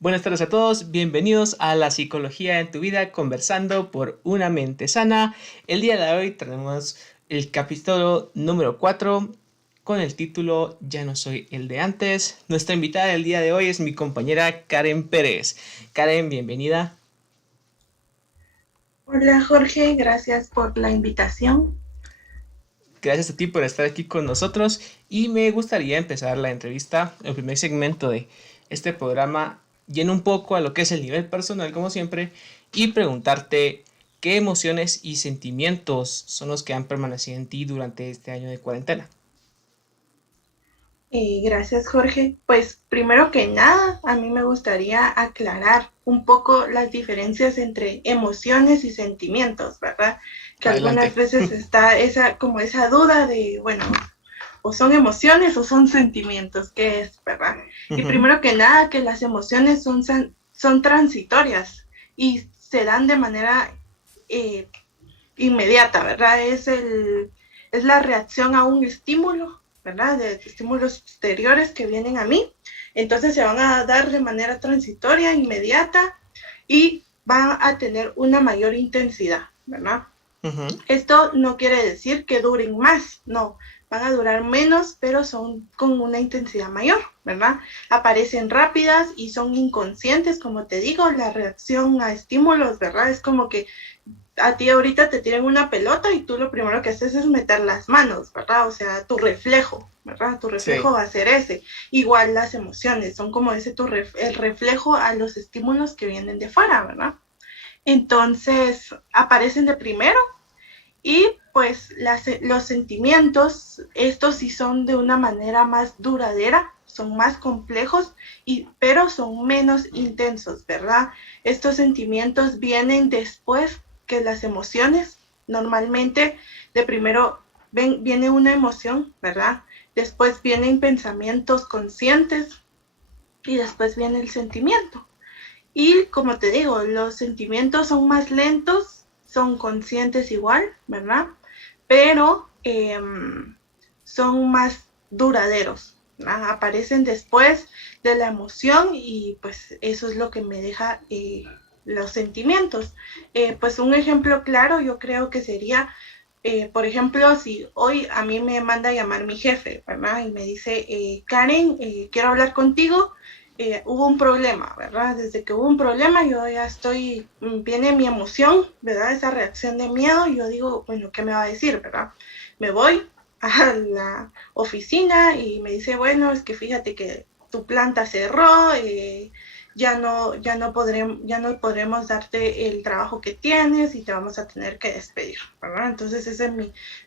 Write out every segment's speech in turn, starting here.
Buenas tardes a todos, bienvenidos a La Psicología en tu Vida, conversando por una mente sana. El día de hoy tenemos el capítulo número 4 con el título Ya no soy el de antes. Nuestra invitada del día de hoy es mi compañera Karen Pérez. Karen, bienvenida. Hola Jorge, gracias por la invitación. Gracias a ti por estar aquí con nosotros y me gustaría empezar la entrevista, el primer segmento de este programa, lleno un poco a lo que es el nivel personal como siempre y preguntarte qué emociones y sentimientos son los que han permanecido en ti durante este año de cuarentena. Gracias Jorge. Pues primero que nada, a mí me gustaría aclarar un poco las diferencias entre emociones y sentimientos, ¿verdad? Que algunas Adelante. veces está esa duda de, bueno, o son emociones o son sentimientos, ¿qué es, verdad? Y Ujú. primero que nada, que las emociones son transitorias y se dan de manera eh, inmediata, ¿verdad? Es la reacción a un estímulo, ¿verdad? De estímulos exteriores que vienen a mí. Entonces se van a dar de manera transitoria, inmediata y van a tener una mayor intensidad, ¿verdad? Ujú. Esto no quiere decir que duren más, no, van a durar menos, pero son con una intensidad mayor, ¿verdad? Aparecen rápidas y son inconscientes, como te digo, la reacción a estímulos, ¿verdad? Es como que a ti ahorita te tiran una pelota y tú lo primero que haces es meter las manos, ¿verdad? O sea, tu reflejo, ¿verdad? Tu reflejo Sí. va a ser ese. Igual las emociones, son como el reflejo a los estímulos que vienen de fuera, ¿verdad? Entonces, aparecen de primero y pues los sentimientos, estos sí son de una manera más duradera, son más complejos, pero son menos intensos, ¿verdad? Estos sentimientos vienen después que las emociones. Normalmente, de primero viene una emoción, ¿verdad? Después vienen pensamientos conscientes y después viene el sentimiento. Y como te digo, los sentimientos son más lentos, son conscientes igual, ¿verdad? Pero son más duraderos, ¿verdad? Aparecen después de la emoción y pues eso es lo que me deja los sentimientos. Pues un ejemplo claro yo creo que sería, por ejemplo, si hoy a mí me manda a llamar mi jefe, ¿verdad? Y me dice, Karen, quiero hablar contigo, hubo un problema, ¿verdad? Desde que hubo un problema yo ya estoy, viene mi emoción, ¿verdad? Esa reacción de miedo, y yo digo, bueno, ¿qué me va a decir, ¿verdad? Me voy a la oficina y me dice, bueno, es que fíjate que tu planta cerró, ya no podremos darte el trabajo que tienes y te vamos a tener que despedir, ¿verdad? Entonces esa es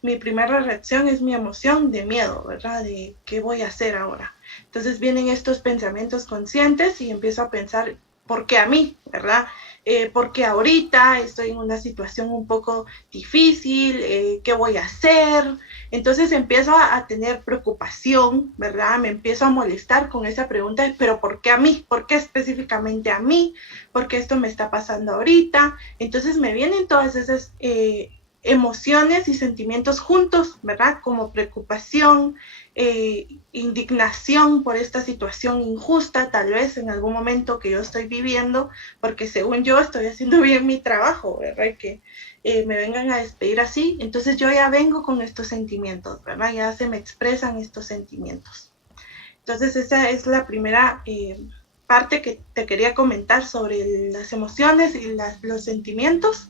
mi primera reacción, es mi emoción de miedo, ¿verdad? De qué voy a hacer ahora. Entonces vienen estos pensamientos conscientes y empiezo a pensar, ¿por qué a mí? ¿Verdad? Porque ahorita estoy en una situación un poco difícil, ¿qué voy a hacer? Entonces empiezo a tener preocupación, ¿verdad? Me empiezo a molestar con esa pregunta, de, pero ¿por qué a mí? ¿Por qué específicamente a mí? ¿Por qué esto me está pasando ahorita? Entonces me vienen todas esas emociones y sentimientos juntos, ¿verdad? Como preocupación, indignación por esta situación injusta, tal vez en algún momento que yo estoy viviendo, porque según yo estoy haciendo bien mi trabajo, ¿verdad? Que me vengan a despedir así, entonces yo ya vengo con estos sentimientos, ¿verdad? Ya se me expresan estos sentimientos. Entonces esa es la primera parte que te quería comentar sobre las emociones y los sentimientos.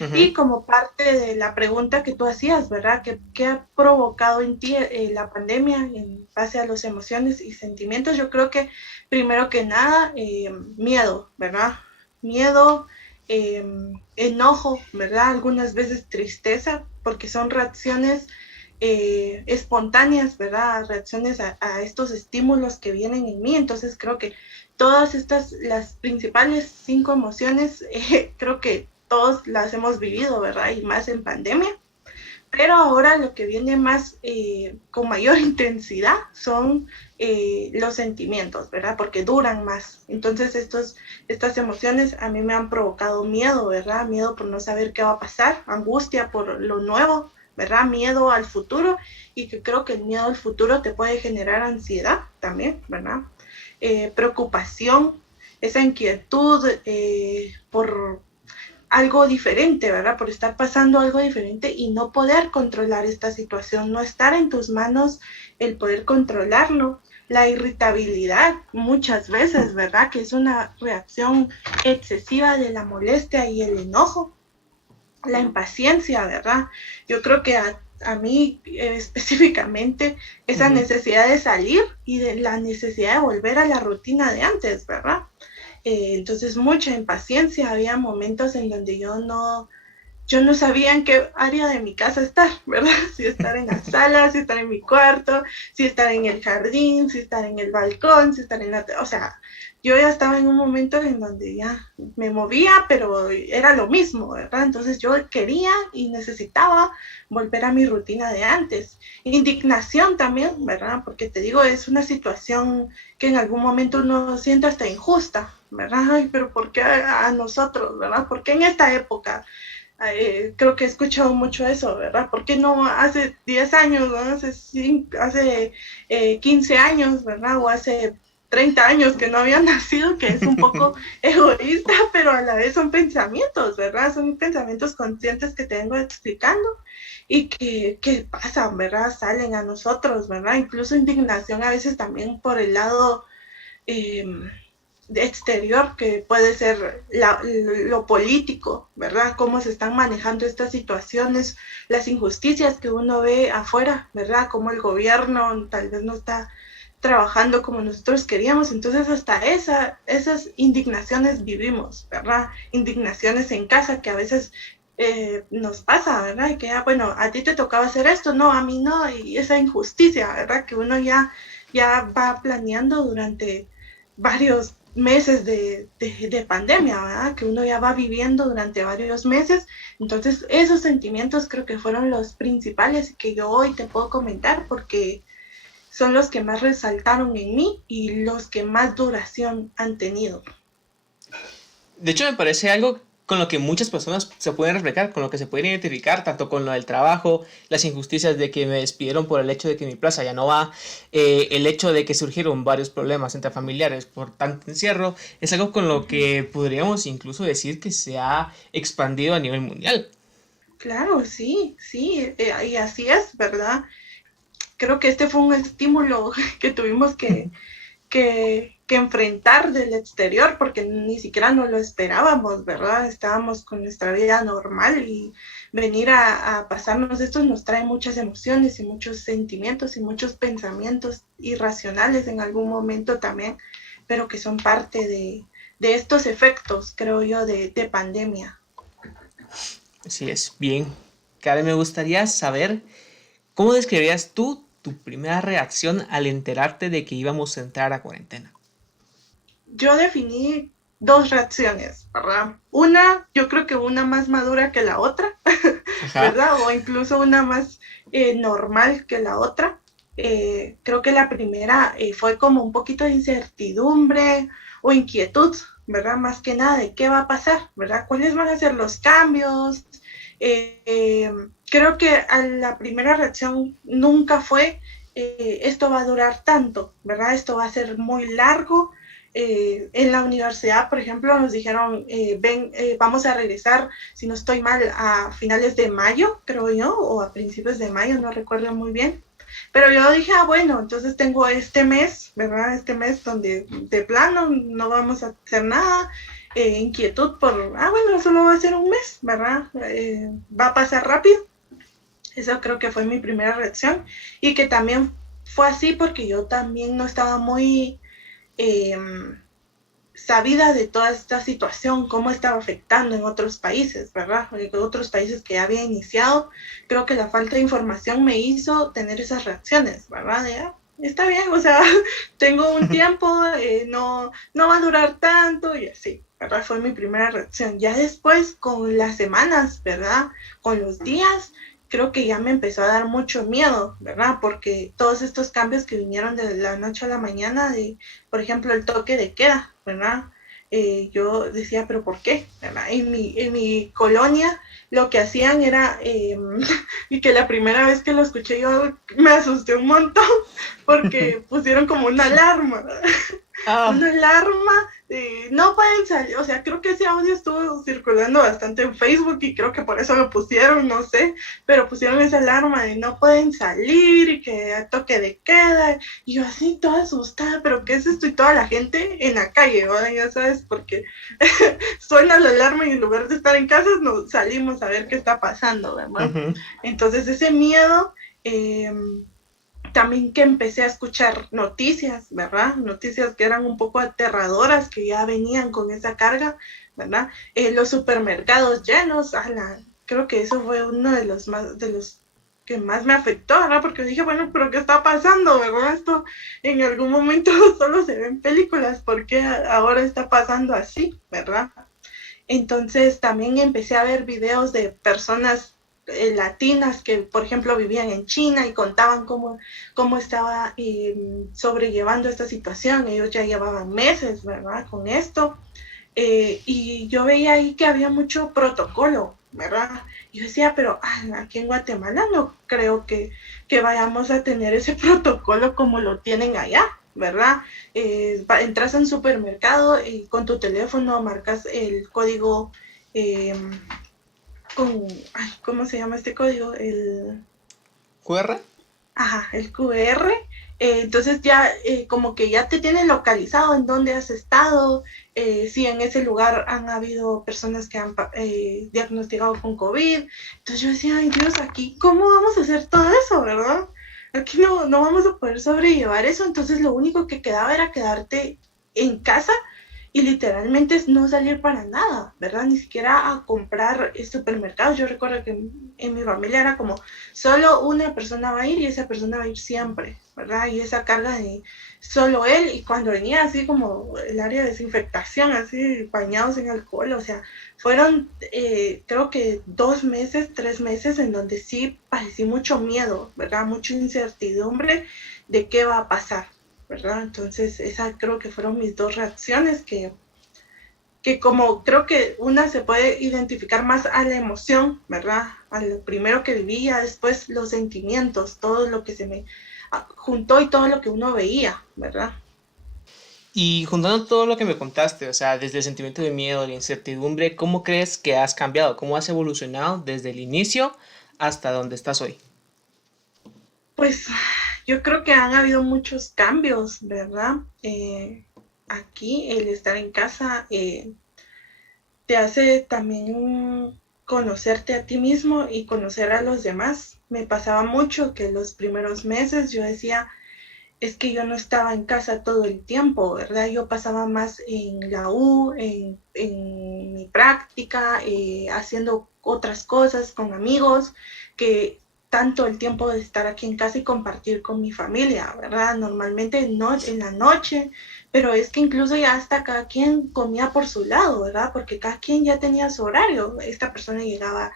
Ujú. Y como parte de la pregunta que tú hacías, ¿verdad? ¿Qué ha provocado en ti la pandemia en base a las emociones y sentimientos? Yo creo que primero que nada, miedo, ¿verdad? Miedo, eh, enojo, ¿verdad? Algunas veces tristeza, porque son reacciones espontáneas, ¿verdad? Reacciones a estos estímulos que vienen en mí. Entonces creo que todas estas, las principales 5 emociones, creo que todos las hemos vivido, ¿verdad? Y más en pandemia. Pero ahora lo que viene más con mayor intensidad son los sentimientos, ¿verdad? Porque duran más. Entonces estas emociones a mí me han provocado miedo, ¿verdad? Miedo por no saber qué va a pasar, angustia por lo nuevo, ¿verdad? Miedo al futuro, y que creo que el miedo al futuro te puede generar ansiedad también, ¿verdad? Preocupación, esa inquietud por algo diferente, ¿verdad? Por estar pasando algo diferente y no poder controlar esta situación, no estar en tus manos el poder controlarlo. La irritabilidad muchas veces, ¿verdad? Que es una reacción excesiva de la molestia y el enojo. La impaciencia, ¿verdad? Yo creo que a mí específicamente esa necesidad de salir y de la necesidad de volver a la rutina de antes, ¿verdad? Entonces mucha impaciencia, había momentos en donde yo no sabía en qué área de mi casa estar, ¿verdad? Si estar en la sala, si estar en mi cuarto, si estar en el jardín, si estar en el balcón, si estar en la... O sea, yo ya estaba en un momento en donde ya me movía, pero era lo mismo, ¿verdad? Entonces yo quería y necesitaba volver a mi rutina de antes. Indignación también, ¿verdad? Porque te digo, es una situación que en algún momento uno siente hasta injusta, ¿verdad? Ay, pero ¿por qué a nosotros, ¿verdad? ¿Por qué en esta época? Creo que he escuchado mucho eso, ¿verdad? ¿Por qué no hace 10 años, ¿no? hace 15 años, ¿verdad? O hace 30 años que no había nacido, que es un poco egoísta, pero a la vez son pensamientos, ¿verdad? Son pensamientos conscientes que te vengo explicando y que pasan, ¿verdad? Salen a nosotros, ¿verdad? Incluso indignación a veces también por el lado... Eh, de exterior, que puede ser lo político, ¿verdad? Cómo se están manejando estas situaciones, las injusticias que uno ve afuera, ¿verdad? Cómo el gobierno tal vez no está trabajando como nosotros queríamos, entonces hasta esas indignaciones vivimos, ¿verdad? Indignaciones en casa que a veces nos pasa, ¿verdad? Y que bueno, a ti te tocaba hacer esto, no, a mí no, y esa injusticia, ¿verdad? Que uno ya va planeando durante varios meses de pandemia, ¿verdad? Que uno ya va viviendo durante varios meses. Entonces, esos sentimientos creo que fueron los principales que yo hoy te puedo comentar porque son los que más resaltaron en mí y los que más duración han tenido. De hecho, me parece algo con lo que muchas personas se pueden reflejar, con lo que se pueden identificar, tanto con lo del trabajo, las injusticias de que me despidieron por el hecho de que mi plaza ya no va, el hecho de que surgieron varios problemas entre familiares por tanto encierro, es algo con lo que podríamos incluso decir que se ha expandido a nivel mundial. Claro, sí, sí, y así es, ¿verdad? Creo que este fue un estímulo que tuvimos que enfrentar del exterior porque ni siquiera nos lo esperábamos, ¿verdad? Estábamos con nuestra vida normal y venir a pasarnos esto nos trae muchas emociones y muchos sentimientos y muchos pensamientos irracionales en algún momento también, pero que son parte de estos efectos, creo yo, de pandemia. Así es, bien. Karen, me gustaría saber cómo describirías tú tu primera reacción al enterarte de que íbamos a entrar a cuarentena. Yo definí dos reacciones, ¿verdad? Una, yo creo que una más madura que la otra, Ajá. ¿verdad? O incluso una más normal que la otra. Creo que la primera fue como un poquito de incertidumbre o inquietud, ¿verdad? Más que nada de qué va a pasar, ¿verdad? ¿Cuáles van a ser los cambios? Creo que a la primera reacción nunca fue esto va a durar tanto, ¿verdad? Esto va a ser muy largo. En la universidad, por ejemplo, nos dijeron, vamos a regresar, si no estoy mal, a finales de mayo, creo yo, o a principios de mayo, no recuerdo muy bien. Pero yo dije, bueno, entonces tengo este mes, ¿verdad? Este mes donde de plano no vamos a hacer nada. Inquietud por, bueno, solo va a ser un mes, ¿verdad? Va a pasar rápido. Eso creo que fue mi primera reacción. Y que también fue así porque yo también no estaba muy eh, sabida de toda esta situación, cómo estaba afectando en otros países, ¿verdad? En otros países que ya había iniciado, creo que la falta de información me hizo tener esas reacciones, ¿verdad? Está bien, o sea, tengo un tiempo, no va a durar tanto y así, ¿verdad? Fue mi primera reacción. Ya después, con las semanas, ¿verdad? Con los días, creo que ya me empezó a dar mucho miedo, ¿verdad? Porque todos estos cambios que vinieron de la noche a la mañana, por ejemplo, el toque de queda, ¿verdad? Yo decía, pero ¿por qué? ¿Verdad? En mi colonia lo que hacían era, y que la primera vez que lo escuché yo me asusté un montón, porque pusieron como una alarma, Ah, una alarma de no pueden salir, o sea, creo que ese audio estuvo circulando bastante en Facebook y creo que por eso lo pusieron, no sé, pero pusieron esa alarma de no pueden salir y que a toque de queda, y yo así toda asustada, pero ¿qué es esto? Y toda la gente en la calle, ¿verdad? Ya sabes, porque suena la alarma y en lugar de estar en casa nos salimos a ver qué está pasando, ¿verdad? ujú. Entonces ese miedo... también que empecé a escuchar noticias, ¿verdad? Noticias que eran un poco aterradoras, que ya venían con esa carga, ¿verdad? Los supermercados llenos, creo que eso fue uno de los que más me afectó, ¿verdad? Porque dije, bueno, pero ¿qué está pasando, verdad? Esto en algún momento solo se ve en películas, ¿por qué ahora está pasando así, verdad? Entonces también empecé a ver videos de personas latinas que, por ejemplo, vivían en China y contaban cómo estaba sobrellevando esta situación. Ellos ya llevaban meses, ¿verdad? Con esto. Y yo veía ahí que había mucho protocolo, ¿verdad? Yo decía, pero aquí en Guatemala no creo que vayamos a tener ese protocolo como lo tienen allá, ¿verdad? Entras a un supermercado y con tu teléfono marcas el código eh, ¿cómo se llama este código? ¿QR? El QR. Entonces ya como que ya te tienen localizado en dónde has estado, si en ese lugar han habido personas que han diagnosticado con COVID. Entonces yo decía, ay Dios, aquí, ¿cómo vamos a hacer todo eso, verdad? Aquí no vamos a poder sobrellevar eso. Entonces lo único que quedaba era quedarte en casa y literalmente es no salir para nada, ¿verdad? Ni siquiera a comprar supermercados. Yo recuerdo que en mi familia era como, solo una persona va a ir y esa persona va a ir siempre, ¿verdad? Y esa carga de solo él, y cuando venía así como el área de desinfectación, así bañados en alcohol, o sea, fueron creo que 2 meses, 3 meses en donde sí padecí mucho miedo, ¿verdad? Mucha incertidumbre de qué va a pasar, ¿verdad? Entonces, esa creo que fueron mis dos reacciones que como creo que una se puede identificar más a la emoción, ¿verdad? A lo primero que vivía, después los sentimientos, todo lo que se me juntó y todo lo que uno veía, ¿verdad? Y juntando todo lo que me contaste, o sea, desde el sentimiento de miedo, la incertidumbre, ¿cómo crees que has cambiado? ¿Cómo has evolucionado desde el inicio hasta donde estás hoy? Pues yo creo que han habido muchos cambios, ¿verdad? Aquí el estar en casa te hace también conocerte a ti mismo y conocer a los demás. Me pasaba mucho que los primeros meses yo decía, es que yo no estaba en casa todo el tiempo, ¿verdad? Yo pasaba más en la U, en mi práctica, haciendo otras cosas con amigos, que tanto el tiempo de estar aquí en casa y compartir con mi familia, ¿verdad? Normalmente no en la noche, pero es que incluso ya hasta cada quien comía por su lado, ¿verdad? Porque cada quien ya tenía su horario. Esta persona llegaba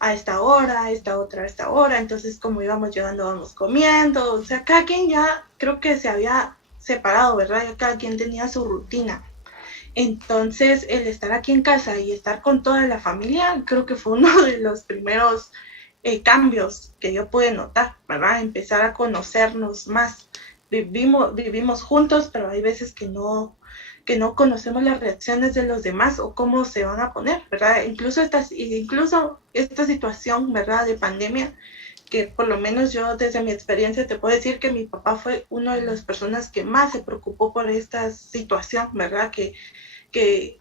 a esta hora, esta otra a esta hora, entonces como íbamos llegando vamos comiendo, o sea, cada quien ya creo que se había separado, ¿verdad? Ya cada quien tenía su rutina. Entonces, el estar aquí en casa y estar con toda la familia, creo que fue uno de los primeros cambios que yo pude notar, ¿verdad? Empezar a conocernos más. Vivimos juntos, pero hay veces que no conocemos las reacciones de los demás o cómo se van a poner, ¿verdad? Incluso esta situación, ¿verdad? De pandemia, que por lo menos yo desde mi experiencia te puedo decir que mi papá fue una de las personas que más se preocupó por esta situación, ¿verdad? Que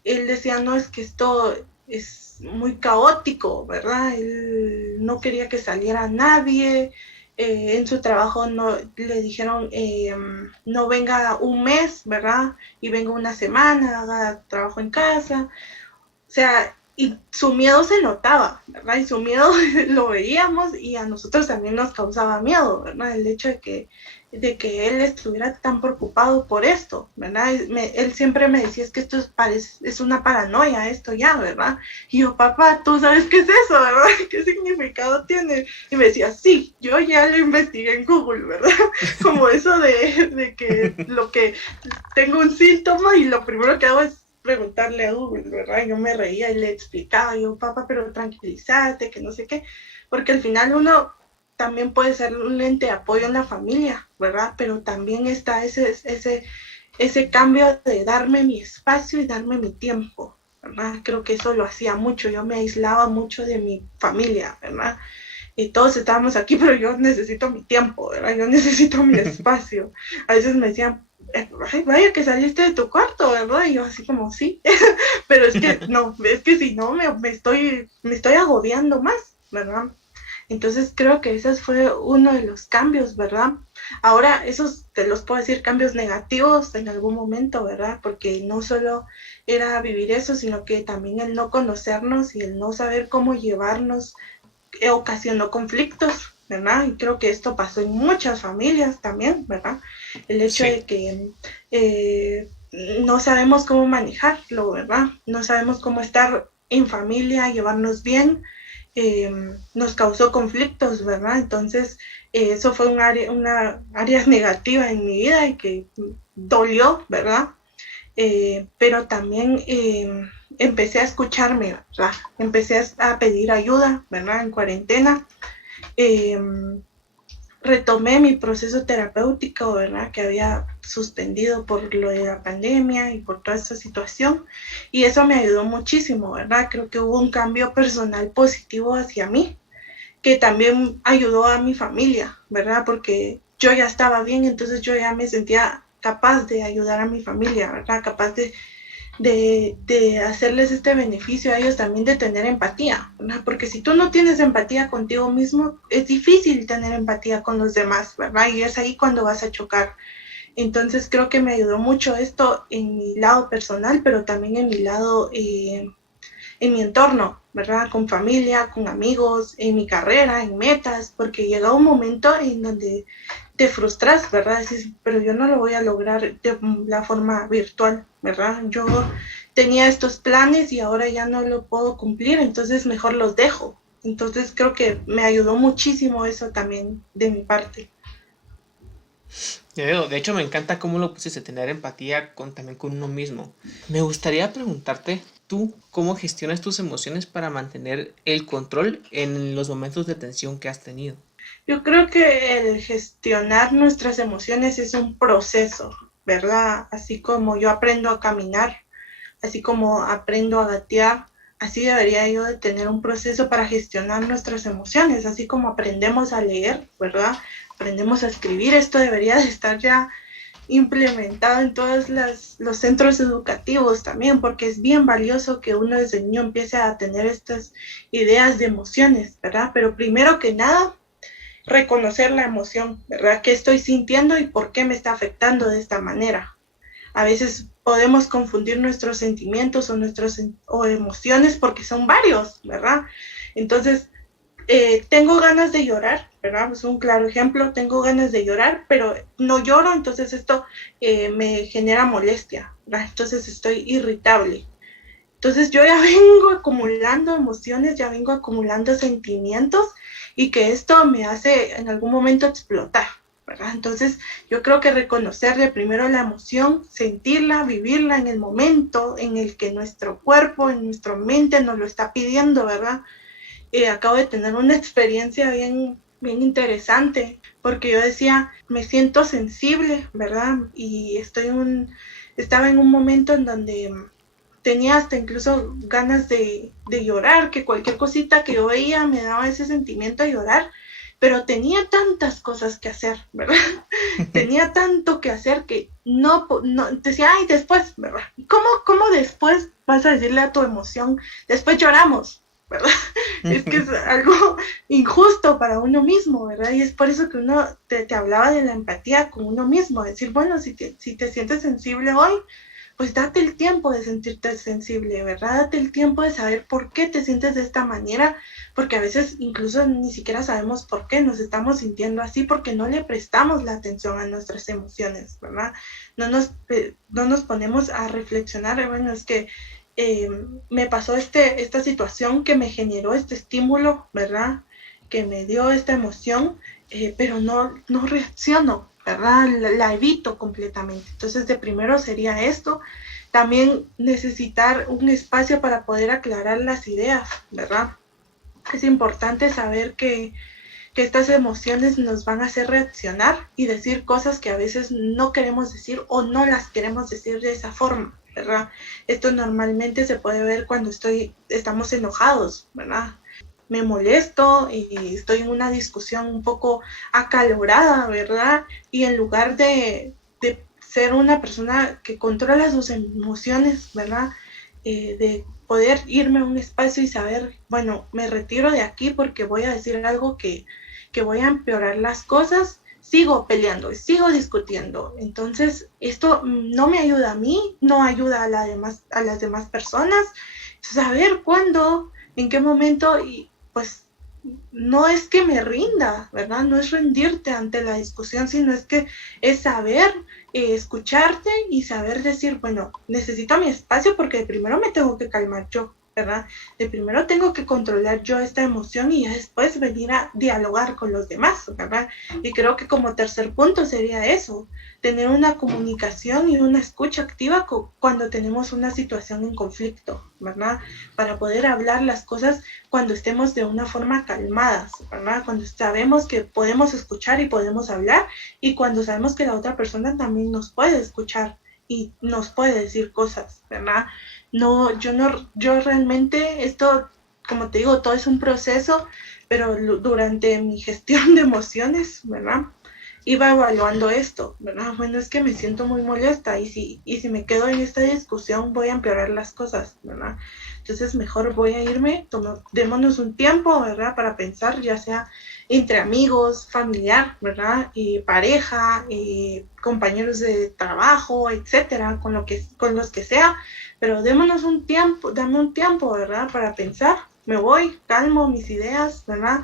él decía, no, es que esto es muy caótico, ¿verdad? Él no quería que saliera nadie, en su trabajo no le dijeron no venga un mes, ¿verdad? Y venga una semana, haga trabajo en casa, o sea, y su miedo se notaba, ¿verdad? Y su miedo lo veíamos y a nosotros también nos causaba miedo, ¿verdad? El hecho de que él estuviera tan preocupado por esto, ¿verdad? Él siempre me decía, es que esto es una paranoia, esto ya, ¿verdad? Y yo, papá, ¿tú sabes qué es eso, verdad? ¿Qué significado tiene? Y me decía, sí, yo ya lo investigué en Google, ¿verdad? Como eso de que lo que tengo un síntoma y lo primero que hago es preguntarle a Google, ¿verdad? Y yo me reía y le explicaba, yo, papá, pero tranquilízate, que no sé qué, porque al final uno también puede ser un lente de apoyo en la familia, ¿verdad? Pero también está ese cambio de darme mi espacio y darme mi tiempo, ¿verdad? Creo que eso lo hacía mucho, yo me aislaba mucho de mi familia, ¿verdad? Y todos estábamos aquí, pero yo necesito mi tiempo, ¿verdad? Yo necesito mi espacio. A veces me decían, ay, vaya que saliste de tu cuarto, ¿verdad? Y yo así como, sí, pero es que no, es que si no me estoy agobiando más, ¿verdad? Entonces creo que ese fue uno de los cambios, ¿verdad? Ahora, esos te los puedo decir cambios negativos en algún momento, ¿verdad? Porque no solo era vivir eso, sino que también el no conocernos y el no saber cómo llevarnos ocasionó conflictos, ¿verdad? Y creo que esto pasó en muchas familias también, ¿verdad? El hecho Sí. de que no sabemos cómo manejarlo, ¿verdad? No sabemos cómo estar en familia, llevarnos bien, nos causó conflictos, ¿verdad? Entonces, eso fue una área negativa en mi vida y que dolió, ¿verdad? Pero también empecé a escucharme, ¿verdad? Empecé a pedir ayuda, ¿verdad? En cuarentena. Eh, Retomé mi proceso terapéutico, ¿verdad? Que había suspendido por lo de la pandemia y por toda esta situación. Y eso me ayudó muchísimo, ¿verdad? Creo que hubo un cambio personal positivo hacia mí, que también ayudó a mi familia, ¿verdad? Porque yo ya estaba bien, entonces yo ya me sentía capaz de ayudar a mi familia, ¿verdad? Capaz de hacerles este beneficio a ellos también de tener empatía, ¿verdad? Porque si tú no tienes empatía contigo mismo, es difícil tener empatía con los demás, ¿verdad? Y es ahí cuando vas a chocar. Entonces creo que me ayudó mucho esto en mi lado personal, pero también en mi lado, en mi entorno, ¿verdad? Con familia, con amigos, en mi carrera, en metas, porque llega un momento en donde te frustras, ¿verdad? Dices, pero yo no lo voy a lograr de la forma virtual, ¿verdad? Yo tenía estos planes y ahora ya no lo puedo cumplir, entonces mejor los dejo. Entonces creo que me ayudó muchísimo eso también de mi parte. De hecho, me encanta cómo lo pusiste, tener empatía también con uno mismo. Me gustaría preguntarte, ¿tú cómo gestionas tus emociones para mantener el control en los momentos de tensión que has tenido? Yo creo que el gestionar nuestras emociones es un proceso, ¿verdad? Así como yo aprendo a caminar, así como aprendo a gatear, así debería yo de tener un proceso para gestionar nuestras emociones, así como aprendemos a leer, ¿verdad? Aprendemos a escribir, esto debería de estar ya implementado en todos los centros educativos también, porque es bien valioso que uno desde niño empiece a tener estas ideas de emociones, ¿verdad? Pero primero que nada, reconocer la emoción, ¿verdad? ¿Qué estoy sintiendo y por qué me está afectando de esta manera? A veces podemos confundir nuestros sentimientos o emociones porque son varios, ¿verdad? Entonces, tengo ganas de llorar, ¿verdad? Es un claro ejemplo, tengo ganas de llorar, pero no lloro, entonces esto me genera molestia, ¿verdad? Entonces estoy irritable. Entonces yo ya vengo acumulando emociones, ya vengo acumulando sentimientos y que esto me hace en algún momento explotar, ¿verdad? Entonces yo creo que reconocerle primero la emoción, sentirla, vivirla en el momento en el que nuestro cuerpo, en nuestra mente nos lo está pidiendo, ¿verdad? Acabo de tener una experiencia bien interesante porque yo decía, me siento sensible, ¿verdad? Y estaba en un momento en donde tenía hasta incluso ganas de llorar, que cualquier cosita que yo veía me daba ese sentimiento de llorar, pero tenía tantas cosas que hacer, ¿verdad? Tenía tanto que hacer que no decía, ay, después, ¿verdad? ¿Cómo después vas a decirle a tu emoción, después lloramos, ¿verdad? Es que es algo injusto para uno mismo, ¿verdad? Y es por eso que uno te hablaba de la empatía con uno mismo, decir, bueno, si te sientes sensible hoy, pues date el tiempo de sentirte sensible, ¿verdad? Date el tiempo de saber por qué te sientes de esta manera, porque a veces incluso ni siquiera sabemos por qué nos estamos sintiendo así, porque no le prestamos la atención a nuestras emociones, ¿verdad? No nos ponemos a reflexionar, bueno, es que eh, me pasó esta situación que me generó este estímulo, ¿verdad? Que me dio esta emoción, pero no reacciono, ¿verdad? La evito completamente. Entonces, de primero sería esto. También necesitar un espacio para poder aclarar las ideas, ¿verdad? Es importante saber que estas emociones nos van a hacer reaccionar y decir cosas que a veces no queremos decir o no las queremos decir de esa forma, ¿verdad? Esto normalmente se puede ver cuando estamos enojados, ¿verdad? Me molesto y estoy en una discusión un poco acalorada, ¿verdad? Y en lugar de ser una persona que controla sus emociones, ¿verdad? De poder irme a un espacio y saber, bueno, me retiro de aquí porque voy a decir algo que voy a empeorar las cosas, sigo peleando, sigo discutiendo. Entonces, esto no me ayuda a mí, no ayuda a las demás personas. Saber cuándo, en qué momento, y pues no es que me rinda, ¿verdad? No es rendirte ante la discusión, sino es saber escucharte y saber decir, bueno, necesito mi espacio porque primero me tengo que calmar yo, ¿verdad? De primero tengo que controlar yo esta emoción y ya después venir a dialogar con los demás, ¿verdad? Y creo que como tercer punto sería eso, tener una comunicación y una escucha activa cuando tenemos una situación en conflicto, ¿verdad? Para poder hablar las cosas cuando estemos de una forma calmadas, ¿verdad? Cuando sabemos que podemos escuchar y podemos hablar y cuando sabemos que la otra persona también nos puede escuchar y nos puede decir cosas, ¿verdad? Yo realmente esto, como te digo, todo es un proceso, pero durante mi gestión de emociones, ¿verdad? Iba evaluando esto, ¿verdad? Bueno, es que me siento muy molesta y si me quedo en esta discusión voy a empeorar las cosas, ¿verdad? Entonces mejor voy a irme, démonos un tiempo, ¿verdad? Para pensar, ya sea entre amigos, familiar, ¿verdad? Y pareja, y compañeros de trabajo, etcétera, con los que sea, pero démonos un tiempo, dame un tiempo, ¿verdad? Para pensar, me voy, calmo mis ideas, ¿verdad?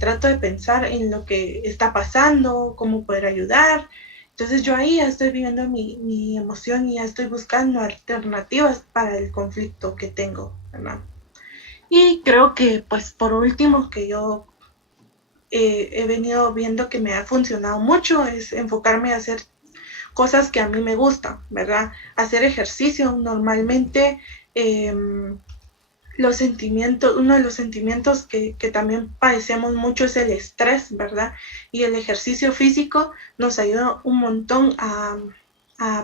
Trato de pensar en lo que está pasando, cómo poder ayudar. Entonces yo ahí ya estoy viviendo mi emoción y ya estoy buscando alternativas para el conflicto que tengo, ¿verdad? Y creo que, pues, por último, que yo he venido viendo que me ha funcionado mucho es enfocarme a hacer cosas que a mí me gustan, ¿verdad? Hacer ejercicio normalmente. Uno de los sentimientos que también padecemos mucho es el estrés, ¿verdad? Y el ejercicio físico nos ayuda un montón a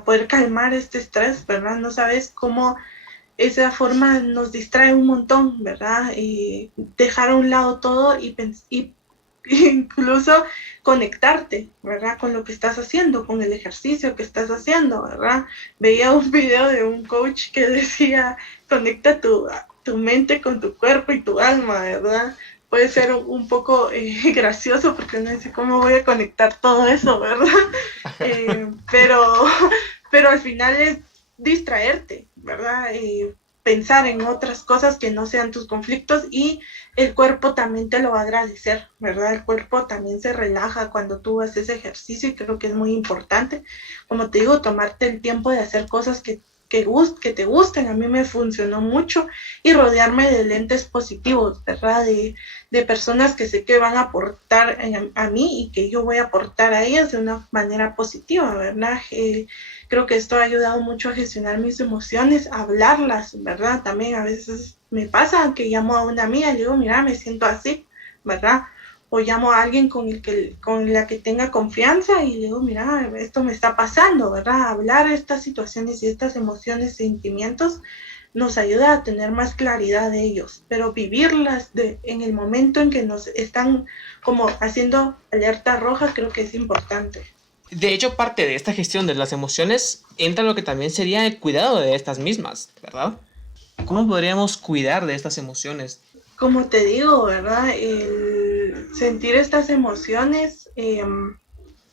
poder calmar este estrés, ¿verdad? No sabes cómo esa forma nos distrae un montón, ¿verdad? Y dejar a un lado todo y incluso conectarte, ¿verdad? Con lo que estás haciendo, con el ejercicio que estás haciendo, ¿verdad? Veía un video de un coach que decía, conecta tu mente con tu cuerpo y tu alma, ¿verdad? Puede ser un poco gracioso porque no sé cómo voy a conectar todo eso, ¿verdad? Pero, pero al final es distraerte, ¿verdad? Pensar en otras cosas que no sean tus conflictos y el cuerpo también te lo va a agradecer, ¿verdad? El cuerpo también se relaja cuando tú haces ejercicio y creo que es muy importante, como te digo, tomarte el tiempo de hacer cosas que te gusten. A mí me funcionó mucho y rodearme de lentes positivos, ¿verdad? De personas que sé que van a aportar a mí y que yo voy a aportar a ellas de una manera positiva, ¿verdad? Creo que esto ha ayudado mucho a gestionar mis emociones, a hablarlas, ¿verdad? También a veces me pasa que llamo a una amiga y le digo, mira, me siento así, ¿verdad? O llamo a alguien con la que tenga confianza y le digo, mira, esto me está pasando, ¿verdad? Hablar estas situaciones y estas emociones, sentimientos, nos ayuda a tener más claridad de ellos, pero vivirlas en el momento en que nos están como haciendo alerta roja, creo que es importante. De hecho, parte de esta gestión de las emociones entra lo que también sería el cuidado de estas mismas, ¿verdad? ¿Cómo podríamos cuidar de estas emociones? Como te digo, ¿verdad? El sentir estas emociones,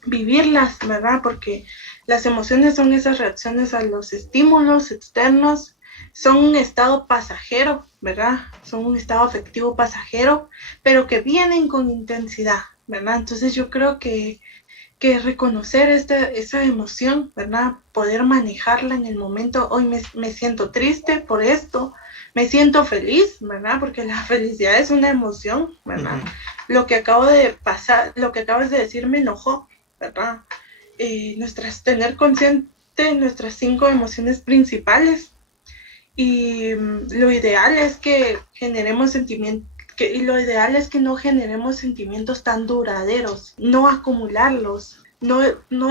vivirlas, ¿verdad? Porque las emociones son esas reacciones a los estímulos externos, son un estado pasajero, ¿verdad? Son un estado afectivo pasajero, pero que vienen con intensidad, ¿verdad? Entonces yo creo que reconocer esa emoción, ¿verdad? Poder manejarla en el momento, hoy me siento triste por esto, me siento feliz, ¿verdad? Porque la felicidad es una emoción, ¿verdad? Lo que acabo de pasar, lo que acabas de decir me enojó, ¿verdad? Tener consciente nuestras 5 emociones principales y lo ideal es que generemos y lo ideal es que no generemos sentimientos tan duraderos, no acumularlos, no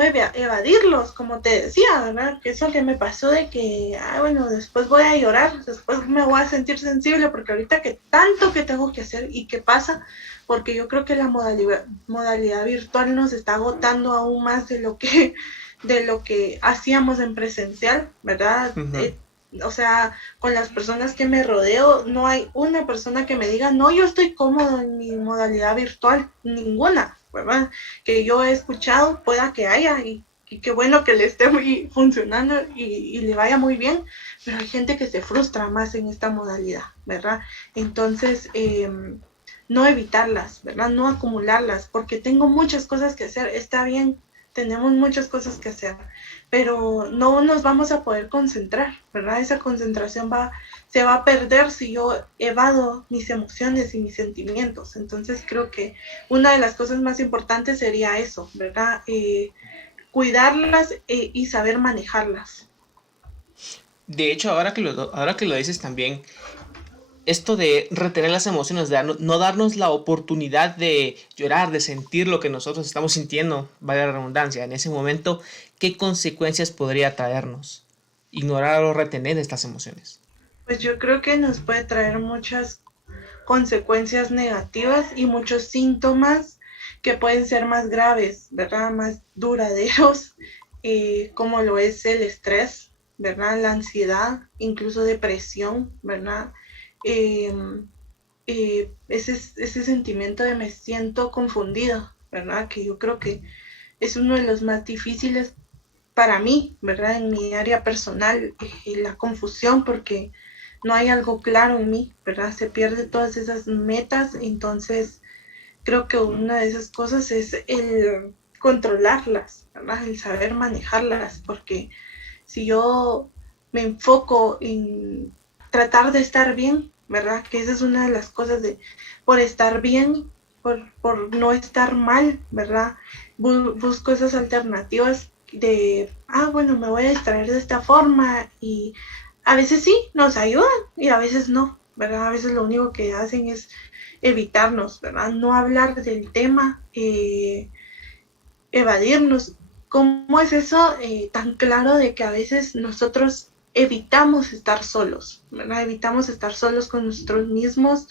evadirlos, como te decía, ¿verdad? Que eso que me pasó de que, bueno, después voy a llorar, después me voy a sentir sensible, porque ahorita que tanto que tengo que hacer y qué pasa, porque yo creo que la modalidad virtual nos está agotando aún más de lo que hacíamos en presencial, ¿verdad? Ujú. O sea, con las personas que me rodeo, no hay una persona que me diga, no, yo estoy cómodo en mi modalidad virtual, ninguna, ¿verdad? Que yo he escuchado, pueda que haya, y qué bueno que le esté muy funcionando y le vaya muy bien, pero hay gente que se frustra más en esta modalidad, ¿verdad? Entonces, no evitarlas, ¿verdad? No acumularlas, porque tengo muchas cosas que hacer, está bien, tenemos muchas cosas que hacer, pero no nos vamos a poder concentrar, ¿verdad? Esa concentración se va a perder si yo evado mis emociones y mis sentimientos. Entonces creo que una de las cosas más importantes sería eso, ¿verdad? Cuidarlas y saber manejarlas. De hecho, ahora que lo dices también, esto de retener las emociones, de no darnos la oportunidad de llorar, de sentir lo que nosotros estamos sintiendo, vaya la redundancia, en ese momento, ¿qué consecuencias podría traernos? Ignorar o retener estas emociones. Pues yo creo que nos puede traer muchas consecuencias negativas y muchos síntomas que pueden ser más graves, ¿verdad? Más duraderos, como lo es el estrés, ¿verdad? La ansiedad, incluso depresión, ¿verdad? Eh, ese sentimiento de me siento confundida, ¿verdad? Que yo creo que es uno de los más difíciles para mí, ¿verdad? En mi área personal, la confusión, porque no hay algo claro en mí, ¿verdad? Se pierde todas esas metas, entonces creo que una de esas cosas es el controlarlas, ¿verdad? El saber manejarlas, porque si yo me enfoco en tratar de estar bien, ¿verdad? Que esa es una de las cosas de, por estar bien, por no estar mal, ¿verdad? Busco esas alternativas de, bueno, me voy a distraer de esta forma y a veces sí, nos ayudan y a veces no, ¿verdad? A veces lo único que hacen es evitarnos, ¿verdad? No hablar del tema, evadirnos. ¿Cómo es eso tan claro de que a veces nosotros evitamos estar solos, ¿verdad? Evitamos estar solos con nosotros mismos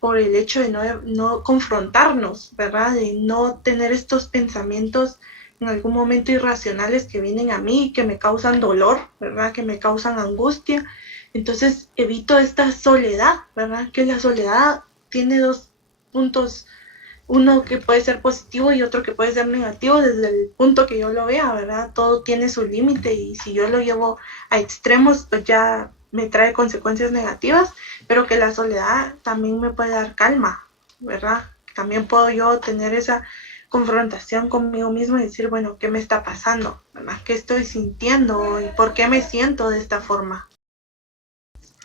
por el hecho de no confrontarnos, ¿verdad? De no tener estos pensamientos en algún momento irracionales que vienen a mí, que me causan dolor, ¿verdad? Que me causan angustia. Entonces evito esta soledad, ¿verdad? Que la soledad tiene dos puntos, uno que puede ser positivo y otro que puede ser negativo desde el punto que yo lo vea, ¿verdad? Todo tiene su límite y si yo lo llevo a extremos, pues ya me trae consecuencias negativas, pero que la soledad también me puede dar calma, ¿verdad? También puedo yo tener esa confrontación conmigo mismo y decir, bueno, ¿qué me está pasando? ¿Verdad? ¿Qué estoy sintiendo? ¿Y por qué me siento de esta forma?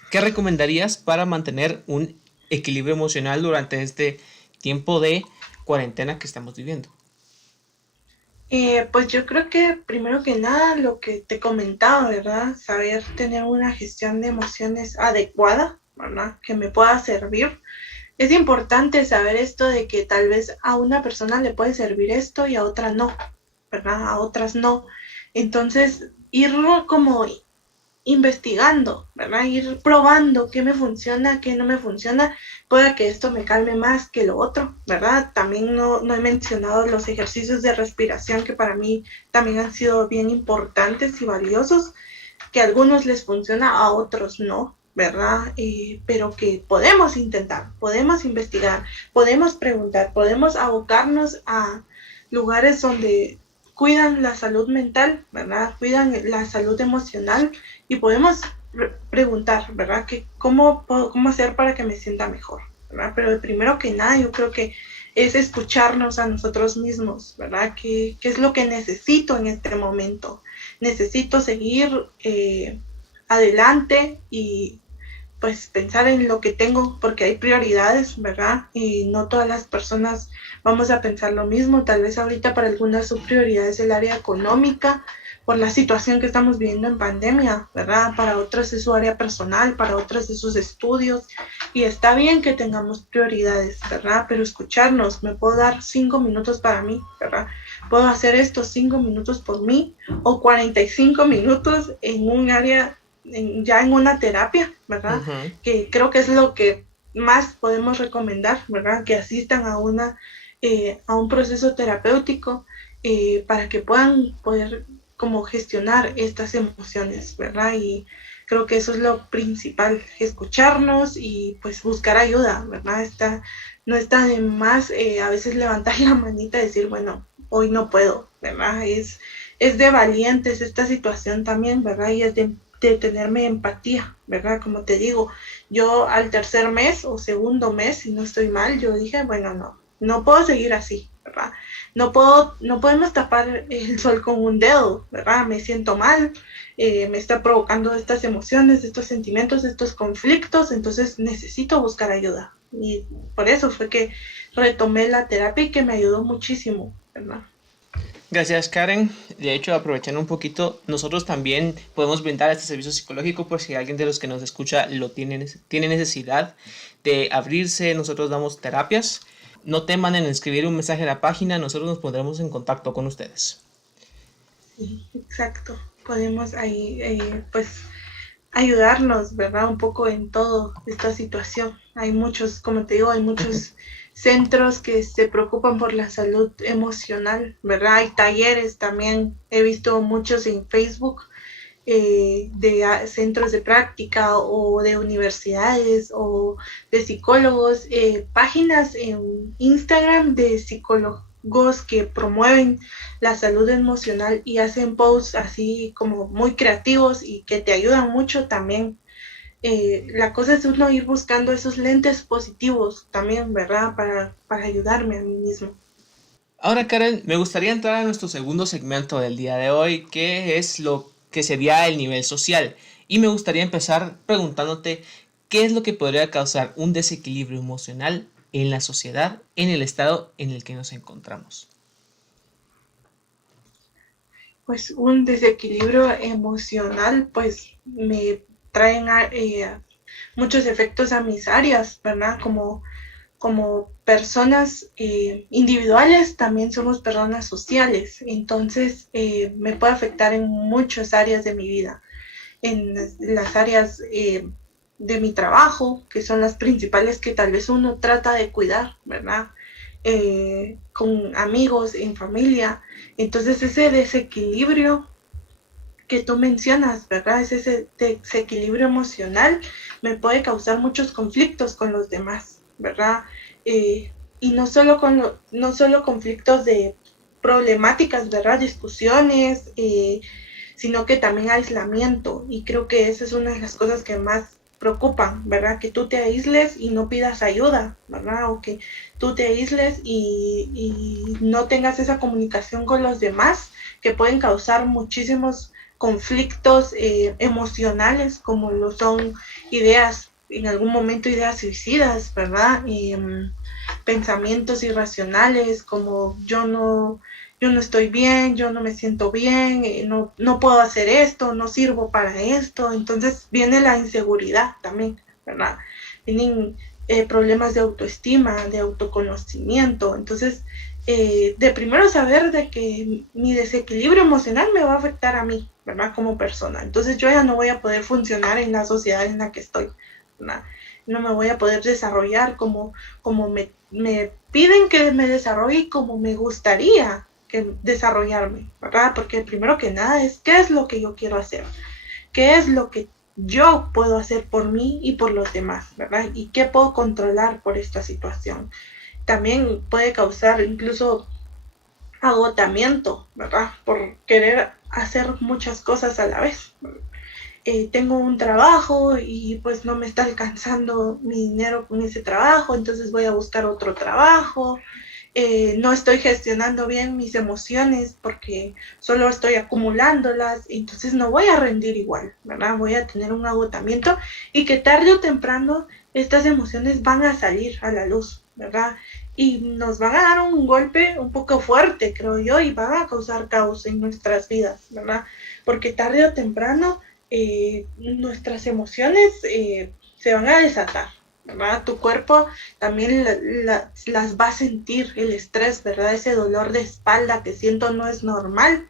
¿Qué recomendarías para mantener un equilibrio emocional durante este tiempo de cuarentena que estamos viviendo? Pues yo creo que primero que nada lo que te comentaba, ¿verdad? Saber tener una gestión de emociones adecuada, ¿verdad? Que me pueda servir. Es importante saber esto de que tal vez a una persona le puede servir esto y a otra no, ¿verdad? A otras no. Entonces, ir como investigando, ¿verdad? Ir probando qué me funciona, qué no me funciona, pueda que esto me calme más que lo otro, ¿verdad? También no he mencionado los ejercicios de respiración que para mí también han sido bien importantes y valiosos, que a algunos les funciona, a otros no, ¿verdad? Pero que podemos intentar, podemos investigar, podemos preguntar, podemos abocarnos a lugares donde cuidan la salud mental, ¿verdad? Cuidan la salud emocional y podemos preguntar, ¿verdad? Que cómo hacer para que me sienta mejor, ¿verdad? Pero primero que nada yo creo que es escucharnos a nosotros mismos, ¿verdad? ¿Qué es lo que necesito en este momento? Necesito seguir adelante y pues pensar en lo que tengo, porque hay prioridades, ¿verdad? Y no todas las personas vamos a pensar lo mismo. Tal vez ahorita para algunas su prioridad es el área económica, por la situación que estamos viviendo en pandemia, ¿verdad? Para otros es su área personal, para otros es sus estudios, y está bien que tengamos prioridades, ¿verdad? Pero escucharnos, me puedo dar 5 minutos para mí, ¿verdad? Puedo hacer estos 5 minutos por mí o 45 minutos en un área, ya en una terapia, ¿verdad? Ujú. Que creo que es lo que más podemos recomendar, ¿verdad? Que asistan a un proceso terapéutico para que puedan poder como gestionar estas emociones, ¿verdad? Y creo que eso es lo principal, escucharnos y pues buscar ayuda, ¿verdad? No está de más a veces levantar la manita y decir, bueno, hoy no puedo, ¿verdad? Es de valientes esta situación también, ¿verdad? Y es de tenerme empatía, ¿verdad? Como te digo, yo al tercer mes o segundo mes, si no estoy mal, yo dije, bueno, no puedo seguir así, ¿verdad? No podemos tapar el sol con un dedo, ¿verdad? Me siento mal, me está provocando estas emociones, estos sentimientos, estos conflictos, entonces necesito buscar ayuda. Y por eso fue que retomé la terapia y que me ayudó muchísimo, ¿verdad? Gracias, Karen. De hecho, aprovechando un poquito, nosotros también podemos brindar este servicio psicológico por si alguien de los que nos escucha tiene necesidad de abrirse. Nosotros damos terapias. No teman en escribir un mensaje a la página, nosotros nos pondremos en contacto con ustedes. Sí, exacto. Podemos ahí, pues, ayudarnos, ¿verdad? Un poco en toda esta situación. Hay muchos, como te digo, hay muchos centros que se preocupan por la salud emocional, ¿verdad? Hay talleres también, he visto muchos en Facebook de centros de práctica o de universidades o de psicólogos, páginas en Instagram de psicólogos que promueven la salud emocional y hacen posts así como muy creativos y que te ayudan mucho también. La cosa es uno ir buscando esos lentes positivos también, ¿verdad? Para ayudarme a mí mismo. Ahora, Karen, me gustaría entrar a nuestro segundo segmento del día de hoy, que es lo que sería el nivel social. Y me gustaría empezar preguntándote qué es lo que podría causar un desequilibrio emocional en la sociedad, en el estado en el que nos encontramos. Pues un desequilibrio emocional, pues me traen muchos efectos a mis áreas, ¿verdad? Como personas individuales, también somos personas sociales, entonces me puede afectar en muchas áreas de mi vida, en las áreas de mi trabajo, que son las principales que tal vez uno trata de cuidar, ¿verdad? Con amigos, en familia. Entonces ese desequilibrio que tú mencionas, ¿verdad? Ese desequilibrio emocional me puede causar muchos conflictos con los demás, ¿verdad? Y no solo conflictos de problemáticas, ¿verdad? Discusiones, sino que también aislamiento. Y creo que esa es una de las cosas que más preocupan, ¿verdad? Que tú te aísles y no pidas ayuda, ¿verdad? O que tú te aísles y no tengas esa comunicación con los demás que pueden causar muchísimos conflictos emocionales, como lo son ideas, en algún momento ideas suicidas, ¿verdad? Pensamientos irracionales, como yo no estoy bien, yo no me siento bien, no puedo hacer esto, no sirvo para esto. Entonces viene la inseguridad también, ¿verdad? Vienen problemas de autoestima, de autoconocimiento. Entonces, de primero saber de que mi desequilibrio emocional me va a afectar a mí, ¿verdad? Como persona. Entonces yo ya no voy a poder funcionar en la sociedad en la que estoy, ¿verdad? No me voy a poder desarrollar como me piden que me desarrolle como me gustaría que desarrollarme, ¿verdad? Porque primero que nada es qué es lo que yo quiero hacer, qué es lo que yo puedo hacer por mí y por los demás, ¿verdad? Y qué puedo controlar por esta situación. También puede causar incluso agotamiento, ¿verdad? Por querer hacer muchas cosas a la vez. Tengo un trabajo y pues no me está alcanzando mi dinero con ese trabajo, entonces voy a buscar otro trabajo. No estoy gestionando bien mis emociones porque solo estoy acumulándolas, entonces no voy a rendir igual, ¿verdad? Voy a tener un agotamiento y que tarde o temprano estas emociones van a salir a la luz, ¿verdad? y nos van a dar un golpe un poco fuerte, creo yo, y van a causar caos en nuestras vidas, ¿verdad? Porque tarde o temprano nuestras emociones se van a desatar, ¿verdad? Tu cuerpo también las va a sentir, el estrés, ¿verdad? Ese dolor de espalda que siento no es normal,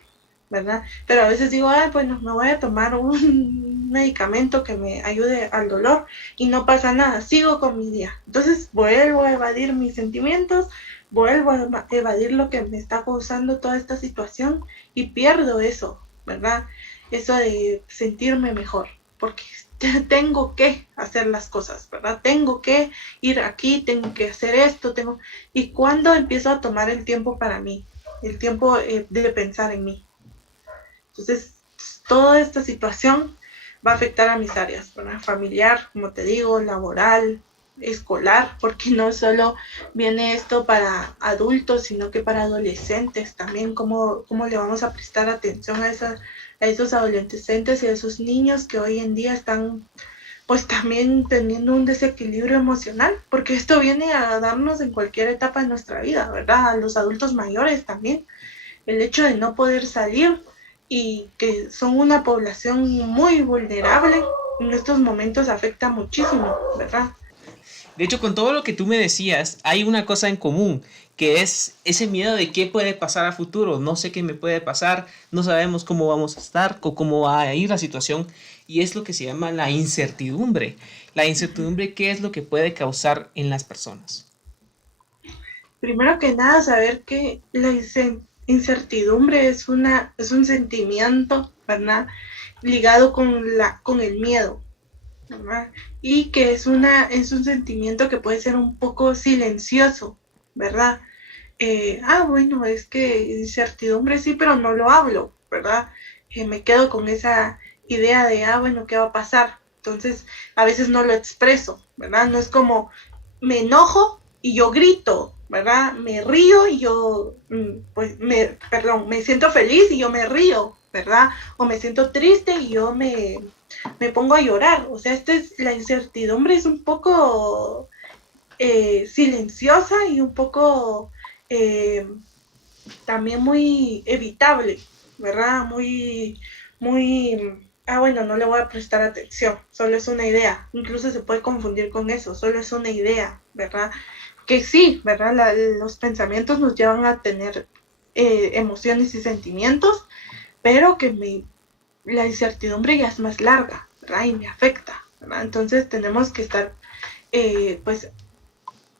¿verdad? Pero a veces digo, ay, bueno, me voy a tomar un medicamento que me ayude al dolor y no pasa nada, sigo con mi día. Entonces vuelvo a evadir mis sentimientos, vuelvo a evadir lo que me está causando toda esta situación y pierdo eso, ¿verdad? Eso de sentirme mejor, porque tengo que hacer las cosas, ¿verdad? Tengo que ir aquí, tengo que hacer esto, tengo... ¿Y cuándo empiezo a tomar el tiempo para mí? El tiempo de pensar en mí. Entonces, toda esta situación va a afectar a mis áreas, ¿verdad? Familiar, como te digo, laboral, escolar, porque no solo viene esto para adultos, sino que para adolescentes también, cómo le vamos a prestar atención a esos adolescentes y a esos niños que hoy en día están pues también teniendo un desequilibrio emocional, porque esto viene a darnos en cualquier etapa de nuestra vida, ¿verdad? A los adultos mayores también, el hecho de no poder salir y que son una población muy vulnerable, en estos momentos afecta muchísimo, ¿verdad? De hecho, con todo lo que tú me decías, hay una cosa en común, que es ese miedo de qué puede pasar a futuro. No sé qué me puede pasar, no sabemos cómo vamos a estar o cómo va a ir la situación. Y es lo que se llama la incertidumbre. La incertidumbre, ¿qué es lo que puede causar en las personas? Primero que nada, saber que la incertidumbre es un sentimiento, ¿verdad? Ligado con el miedo, ¿verdad? Y que es un sentimiento que puede ser un poco silencioso, ¿verdad? Bueno, es que incertidumbre sí, pero no lo hablo, ¿verdad? Me quedo con esa idea de, bueno, ¿qué va a pasar? Entonces, a veces no lo expreso, ¿verdad? No es como, me enojo y yo grito, ¿verdad? Me río y yo, perdón, me siento feliz y yo me río, ¿verdad? O me siento triste y yo me pongo a llorar. O sea, la incertidumbre es un poco silenciosa y un poco eh, también muy evitable, ¿verdad? Bueno, no le voy a prestar atención, solo es una idea, incluso se puede confundir con eso, solo es una idea, ¿verdad? Que sí, ¿verdad? Los pensamientos nos llevan a tener emociones y sentimientos, pero la incertidumbre ya es más larga, ¿verdad? Y me afecta, ¿verdad? Entonces tenemos que estar, pues,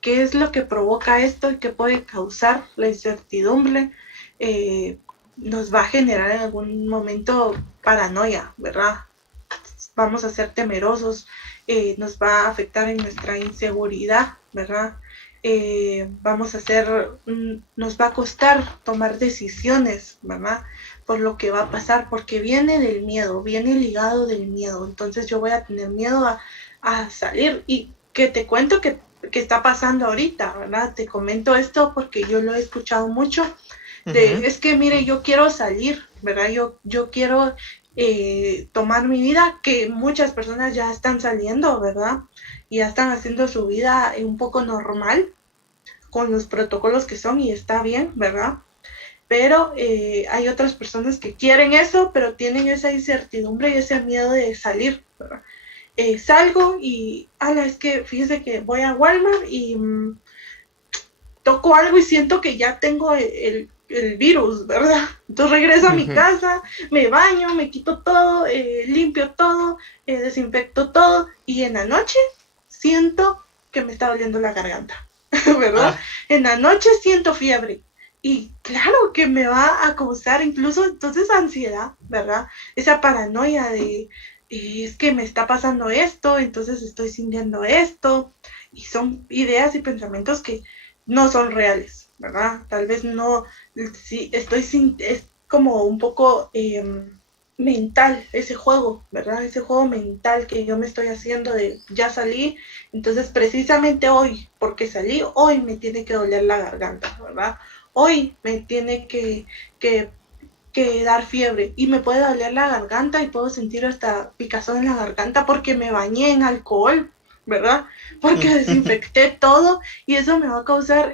qué es lo que provoca esto y qué puede causar la incertidumbre, eh, nos va a generar en algún momento paranoia, ¿verdad? Vamos a ser temerosos, nos va a afectar en nuestra inseguridad, ¿verdad? Vamos a ser, nos va a costar tomar decisiones, ¿verdad? Por lo que va a pasar, porque viene del miedo, viene ligado del miedo. Entonces yo voy a tener miedo a salir y que te cuento que está pasando ahorita, ¿verdad? Te comento esto porque yo lo he escuchado mucho. Ujú. Es que, mire, yo quiero salir, ¿verdad? Yo quiero tomar mi vida, que muchas personas ya están saliendo, ¿verdad? Y ya están haciendo su vida un poco normal, con los protocolos que son, y está bien, ¿verdad? Pero hay otras personas que quieren eso, pero tienen esa incertidumbre y ese miedo de salir, ¿verdad? Salgo y, es que fíjese que voy a Walmart y toco algo y siento que ya tengo el virus, ¿verdad? Entonces regreso a mi Ujú. casa, me baño, me quito todo, limpio todo, desinfecto todo y en la noche siento que me está doliendo la garganta, ¿verdad? Ah, En la noche siento fiebre y claro que me va a causar incluso entonces ansiedad, ¿verdad? Esa paranoia de es que me está pasando esto, entonces estoy sintiendo esto y son ideas y pensamientos que no son reales, ¿verdad? Tal vez no, sí, es como un poco mental ese juego, ¿verdad? Ese juego mental que yo me estoy haciendo de ya salí, entonces precisamente hoy, porque salí, hoy me tiene que doler la garganta, ¿verdad? Hoy me tiene que dar fiebre y me puede doler la garganta y puedo sentir hasta picazón en la garganta porque me bañé en alcohol, ¿verdad? Porque desinfecté todo y eso me va a causar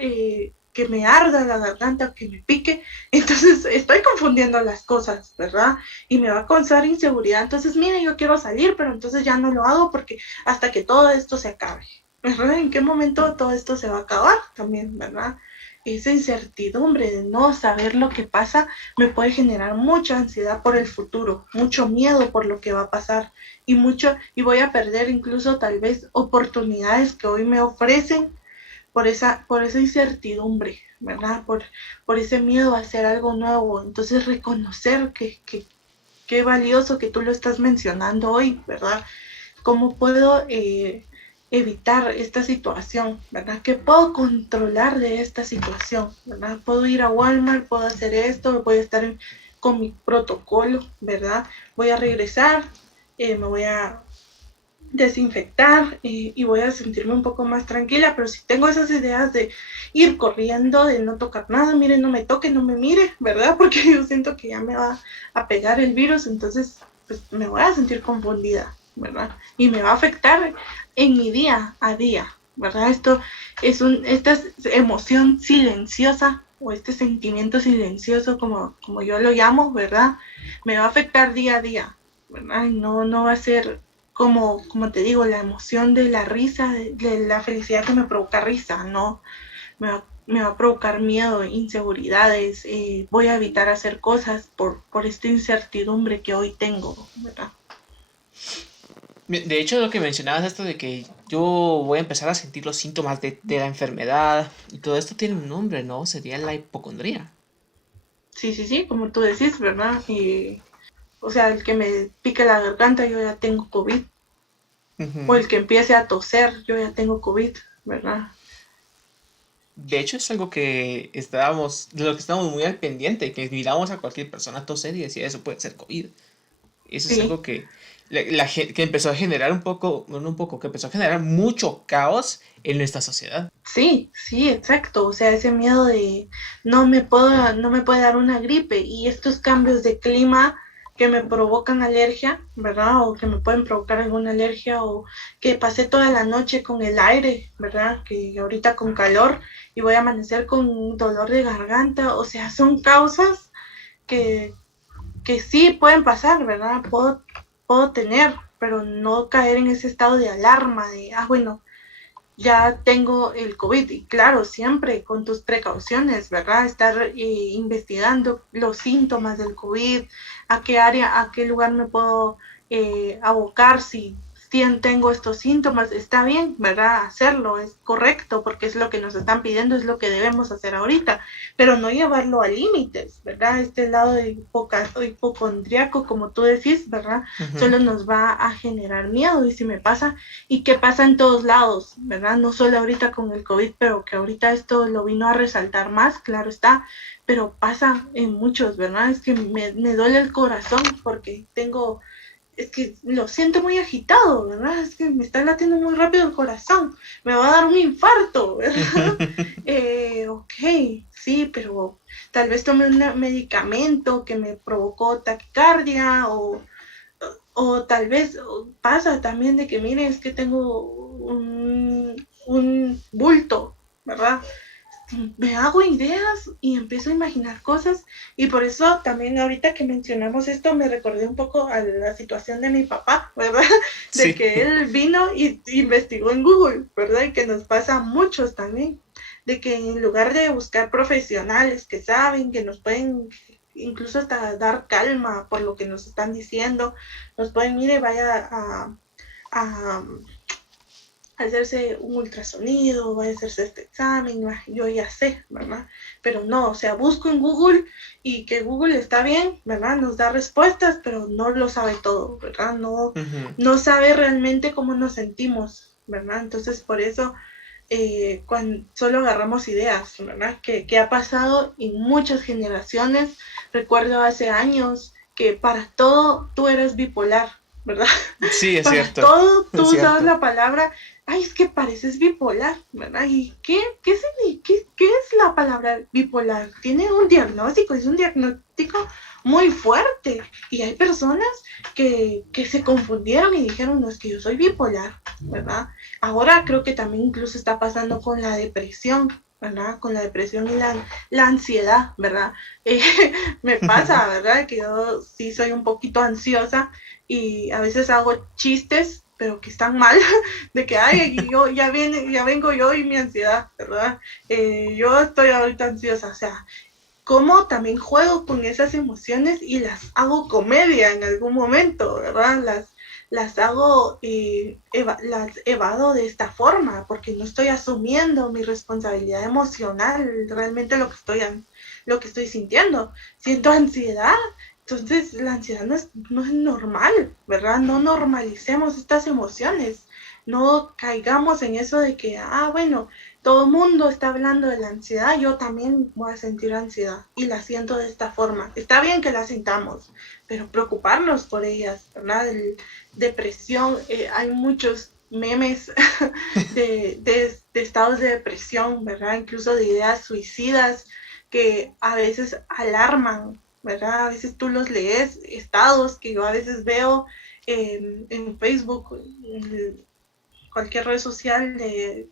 que me arda la garganta, que me pique. Entonces estoy confundiendo las cosas, ¿verdad? Y me va a causar inseguridad. Entonces, mire, yo quiero salir, pero entonces ya no lo hago porque hasta que todo esto se acabe, ¿verdad? ¿En qué momento todo esto se va a acabar también, ¿verdad? Esa incertidumbre de no saber lo que pasa me puede generar mucha ansiedad por el futuro, mucho miedo por lo que va a pasar y voy a perder incluso tal vez oportunidades que hoy me ofrecen por esa incertidumbre, ¿verdad? Por ese miedo a hacer algo nuevo. Entonces reconocer que valioso que tú lo estás mencionando hoy, ¿verdad? ¿Cómo puedo evitar esta situación, ¿verdad? ¿Qué puedo controlar de esta situación, ¿verdad? Puedo ir a Walmart, puedo hacer esto, voy a estar con mi protocolo, ¿verdad? Voy a regresar, me voy a desinfectar y voy a sentirme un poco más tranquila, pero si tengo esas ideas de ir corriendo, de no tocar nada, mire, no me toque, no me mire, ¿verdad? Porque yo siento que ya me va a pegar el virus, entonces pues me voy a sentir confundida, ¿verdad? Y me va a afectar en mi día a día, ¿verdad? Esta emoción silenciosa o este sentimiento silencioso, como yo lo llamo, ¿verdad? Me va a afectar día a día, ¿verdad? Y no va a ser como te digo, la emoción de la risa, de la felicidad que me provoca risa, ¿no? Me va a provocar miedo, inseguridades, voy a evitar hacer cosas por esta incertidumbre que hoy tengo, ¿verdad? De hecho, lo que mencionabas esto de que yo voy a empezar a sentir los síntomas de la enfermedad y todo esto tiene un nombre, ¿no? Sería la hipocondría. Sí, sí, sí, como tú decís, ¿verdad? O sea, el que me pique la garganta, yo ya tengo COVID. O Ujú. el que empiece a toser, yo ya tengo COVID, ¿verdad? De hecho, es algo que de lo que estábamos muy al pendiente, que miramos a cualquier persona toser y decía, eso puede ser COVID. Eso es Sí, algo que, que empezó a generar un poco, bueno, un poco, que empezó a generar mucho caos en nuestra sociedad. sí, sí, exacto. O sea, ese miedo de no me puede dar una gripe y estos cambios de clima que me provocan alergia, ¿verdad? O que me pueden provocar alguna alergia o que pasé toda la noche con el aire, ¿verdad? Que ahorita con calor y voy a amanecer con dolor de garganta. O sea, son causas que, que sí pueden pasar, ¿verdad? Puedo tener, pero no caer en ese estado de alarma de, bueno, ya tengo el COVID y claro, siempre con tus precauciones, ¿verdad? Estar investigando los síntomas del COVID, a qué área, a qué lugar me puedo abocar si tengo estos síntomas, está bien, ¿verdad? Hacerlo, es correcto, porque es lo que nos están pidiendo, es lo que debemos hacer ahorita, pero no llevarlo a límites, ¿verdad? Este lado de hipocondriaco, como tú decís, ¿verdad? Ujú. Solo nos va a generar miedo y si me pasa y que pasa en todos lados, ¿verdad? No solo ahorita con el COVID, pero que ahorita esto lo vino a resaltar más, claro está, pero pasa en muchos, ¿verdad? Es que me duele el corazón porque es que lo siento muy agitado, ¿verdad? Es que me está latiendo muy rápido el corazón, me va a dar un infarto, ¿verdad? Ok, sí, pero tal vez tomé un medicamento que me provocó taquicardia o tal vez pasa también de que, mire, es que tengo un bulto, ¿verdad? Me hago ideas y empiezo a imaginar cosas y por eso también ahorita que mencionamos esto me recordé un poco a la situación de mi papá, ¿verdad? De Sí. que él vino y investigó en Google, ¿verdad? Y que nos pasa a muchos también, de que en lugar de buscar profesionales que saben, que nos pueden incluso hasta dar calma por lo que nos están diciendo, nos pueden, mire, vaya a hacerse un ultrasonido, vaya a hacerse este examen, yo ya sé, ¿verdad? Pero no, o sea, busco en Google y que Google está bien, ¿verdad? Nos da respuestas, pero no lo sabe todo, ¿verdad? Ujú. No sabe realmente cómo nos sentimos, ¿verdad? Entonces, por eso, cuando solo agarramos ideas, ¿verdad? Que ha pasado en muchas generaciones. Recuerdo hace años que para todo tú eres bipolar, ¿verdad? Sí, es Para cierto. todo Es tú usabas cierto. la palabra, ay, es que pareces bipolar, ¿verdad? ¿Y qué es la palabra bipolar? Tiene un diagnóstico, es un diagnóstico muy fuerte. Y hay personas que se confundieron y dijeron, no, es que yo soy bipolar. ¿verdad? Ahora creo que también incluso está pasando con la depresión, ¿verdad? Con la depresión y la ansiedad, ¿verdad? Eh, Me pasa, ¿verdad? Que yo sí soy un poquito ansiosa y a veces hago chistes, pero que están mal, de que, ay, yo ya vengo yo y mi ansiedad, ¿verdad? Yo estoy ahorita ansiosa, o sea, cómo también juego con esas emociones y las hago comedia en algún momento, ¿verdad? Las hago, las evado de esta forma, porque no estoy asumiendo mi responsabilidad emocional, realmente lo que estoy sintiendo. Siento ansiedad, entonces la ansiedad no es normal, ¿verdad? No normalicemos estas emociones, no caigamos en eso de que, bueno, todo el mundo está hablando de la ansiedad, yo también voy a sentir ansiedad y la siento de esta forma. Está bien que la sintamos, pero preocuparnos por ellas, ¿verdad? Depresión, hay muchos memes de estados de depresión, ¿verdad? Incluso de ideas suicidas que a veces alarman, ¿verdad? A veces tú los lees, estados que yo a veces veo en Facebook, en cualquier red social de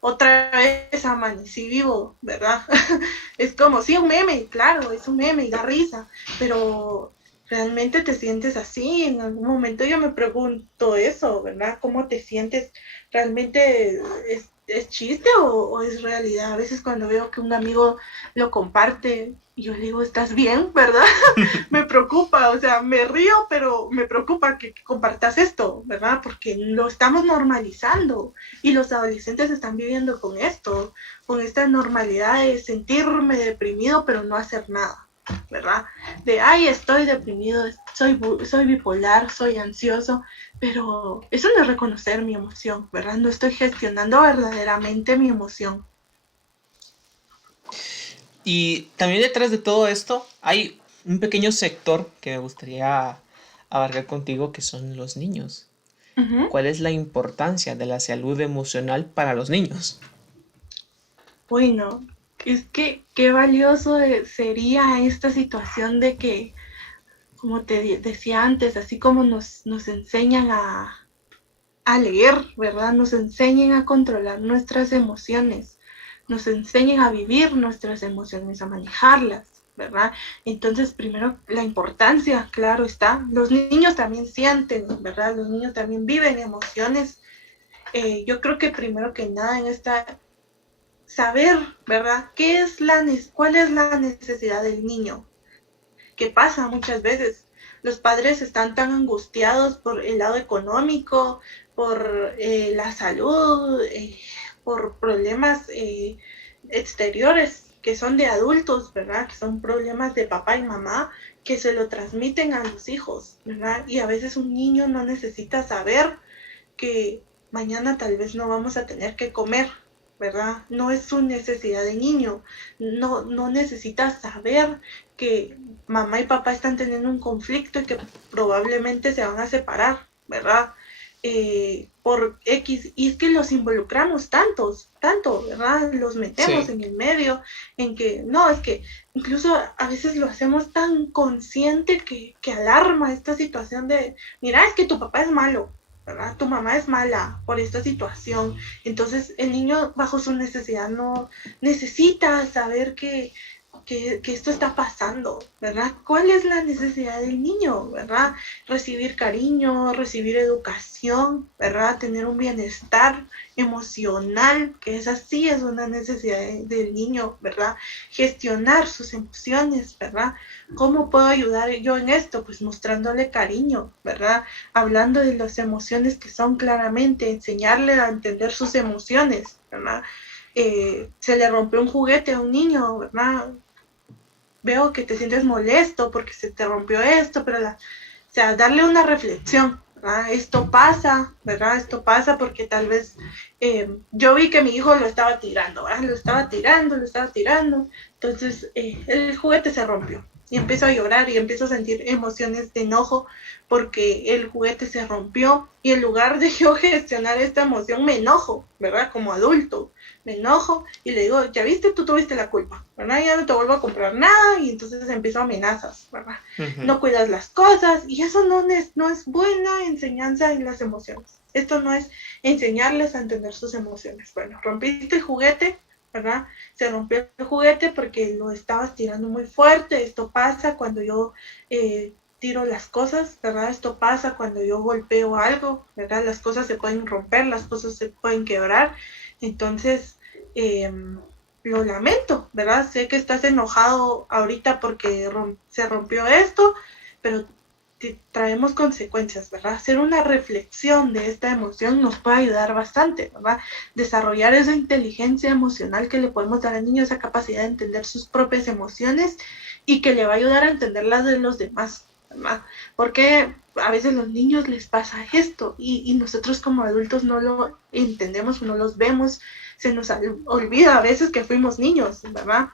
otra vez amanecí vivo, ¿verdad? Es como, sí, un meme, claro, es un meme y da risa, pero realmente te sientes así. En algún momento yo me pregunto eso, ¿verdad? ¿Cómo te sientes? ¿Realmente es chiste o es realidad? A veces cuando veo que un amigo lo comparte, yo le digo, ¿estás bien? ¿Verdad? Me preocupa, o sea, me río, pero me preocupa que compartas esto, ¿verdad? Porque lo estamos normalizando y los adolescentes están viviendo con esto, con esta normalidad de sentirme deprimido, pero no hacer nada, ¿verdad? De, ay, estoy deprimido, soy bipolar, soy ansioso, pero eso no es reconocer mi emoción, ¿verdad? No estoy gestionando verdaderamente mi emoción. Y también detrás de todo esto hay un pequeño sector que me gustaría abarcar contigo, que son los niños. Uh-huh. ¿Cuál es la importancia de la salud emocional para los niños? Bueno, es que qué valioso sería esta situación de que, como te decía antes, así como nos enseñan a leer, ¿verdad? Nos enseñen a controlar nuestras emociones, nos enseñen a vivir nuestras emociones, a manejarlas, ¿verdad? Entonces, primero, la importancia, claro está. Los niños también sienten, ¿verdad? Los niños también viven emociones. Yo creo que primero que nada en esta saber, ¿verdad? ¿Cuál es la necesidad del niño? ¿Qué pasa muchas veces? Los padres están tan angustiados por el lado económico, por la salud, por problemas exteriores que son de adultos, ¿verdad? Que son problemas de papá y mamá que se lo transmiten a los hijos, ¿verdad? Y a veces un niño no necesita saber que mañana tal vez no vamos a tener que comer, ¿verdad? No es su necesidad de niño, no necesita saber que mamá y papá están teniendo un conflicto y que probablemente se van a separar, ¿verdad? Por X, y es que los involucramos tanto, ¿verdad? Los metemos Sí, en el medio, en que, no, es que incluso a veces lo hacemos tan consciente que alarma esta situación de, mira, es que tu papá es malo, ¿verdad? Tu mamá es mala por esta situación. Entonces el niño bajo su necesidad no necesita saber que esto está pasando, ¿verdad? ¿Cuál es la necesidad del niño, ¿verdad? Recibir cariño, recibir educación, ¿verdad? Tener un bienestar emocional, que esa sí es una necesidad del niño, ¿verdad? Gestionar sus emociones, ¿verdad? ¿Cómo puedo ayudar yo en esto? Pues mostrándole cariño, ¿verdad? Hablando de las emociones que son claramente, enseñarle a entender sus emociones, ¿verdad? Se le rompió un juguete a un niño, ¿verdad? Veo que te sientes molesto porque se te rompió esto, pero o sea, darle una reflexión, ¿verdad? Esto pasa, ¿verdad? Esto pasa porque tal vez yo vi que mi hijo lo estaba tirando, ¿verdad? Lo estaba tirando, entonces el juguete se rompió y empiezo a llorar y empiezo a sentir emociones de enojo porque el juguete se rompió y en lugar de yo gestionar esta emoción me enojo, ¿verdad? Como adulto, me enojo y le digo, ya viste, tú tuviste la culpa, ¿verdad? Ya no te vuelvo a comprar nada y entonces empiezo amenazas, ¿verdad? ujú, No cuidas las cosas y eso no es buena enseñanza en las emociones. Esto no es enseñarles a entender sus emociones. Bueno, rompiste el juguete, ¿verdad? Se rompió el juguete porque lo estabas tirando muy fuerte. Esto pasa cuando yo tiro las cosas, ¿verdad? Esto pasa cuando yo golpeo algo, ¿verdad? Las cosas se pueden romper, las cosas se pueden quebrar. Entonces, lo lamento, ¿verdad? Sé que estás enojado ahorita porque se rompió esto, pero traemos consecuencias, ¿verdad? Hacer una reflexión de esta emoción nos puede ayudar bastante, ¿verdad? Desarrollar esa inteligencia emocional que le podemos dar al niño, esa capacidad de entender sus propias emociones y que le va a ayudar a entender las de los demás, ¿verdad? Porque a veces a los niños les pasa esto y nosotros como adultos no lo entendemos o no los vemos, se nos olvida a veces que fuimos niños, ¿verdad?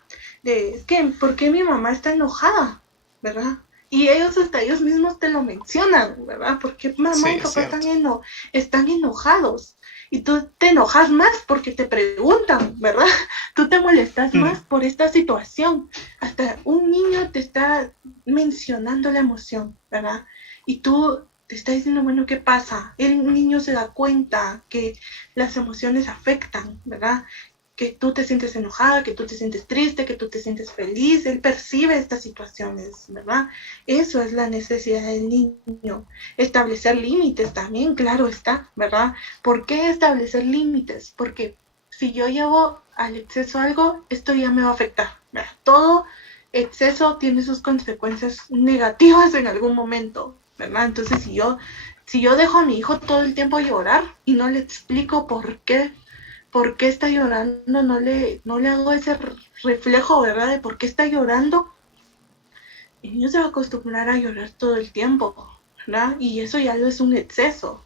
Es que, ¿por qué mi mamá está enojada? ¿Verdad? Y ellos hasta ellos mismos te lo mencionan, ¿verdad? Porque mamá Sí, y es papá cierto. están enojados. Y tú te enojas más porque te preguntan, ¿verdad? Tú te molestas más por esta situación. Hasta un niño te está mencionando la emoción, ¿verdad? Y tú te estás diciendo, bueno, ¿qué pasa? El niño se da cuenta que las emociones afectan, ¿verdad? Que tú te sientes enojada, que tú te sientes triste, que tú te sientes feliz, él percibe estas situaciones, ¿verdad? Eso es la necesidad del niño. Establecer límites también, claro está, ¿verdad? ¿Por qué establecer límites? Porque si yo llevo al exceso algo, esto ya me va a afectar, ¿verdad? Todo exceso tiene sus consecuencias negativas en algún momento, ¿verdad? Entonces, si yo dejo a mi hijo todo el tiempo llorar y no le explico por qué está llorando, no le hago ese reflejo, ¿verdad? De por qué está llorando, el niño se va a acostumbrar a llorar todo el tiempo, ¿verdad? Y eso ya no es un exceso.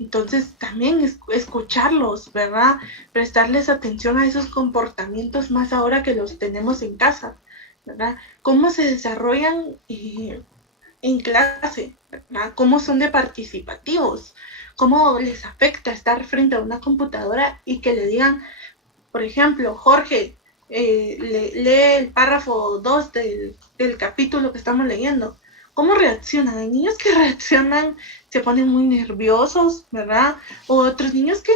Entonces también escucharlos, ¿verdad? Prestarles atención a esos comportamientos más ahora que los tenemos en casa, ¿verdad? Cómo se desarrollan en clase, ¿verdad? Cómo son de participativos, cómo les afecta estar frente a una computadora y que le digan, por ejemplo, Jorge, lee el párrafo 2 del capítulo que estamos leyendo. ¿Cómo reaccionan? Hay niños que reaccionan, se ponen muy nerviosos, ¿verdad? O otros niños que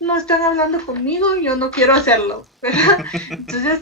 no están hablando conmigo, yo no quiero hacerlo, ¿verdad? Entonces,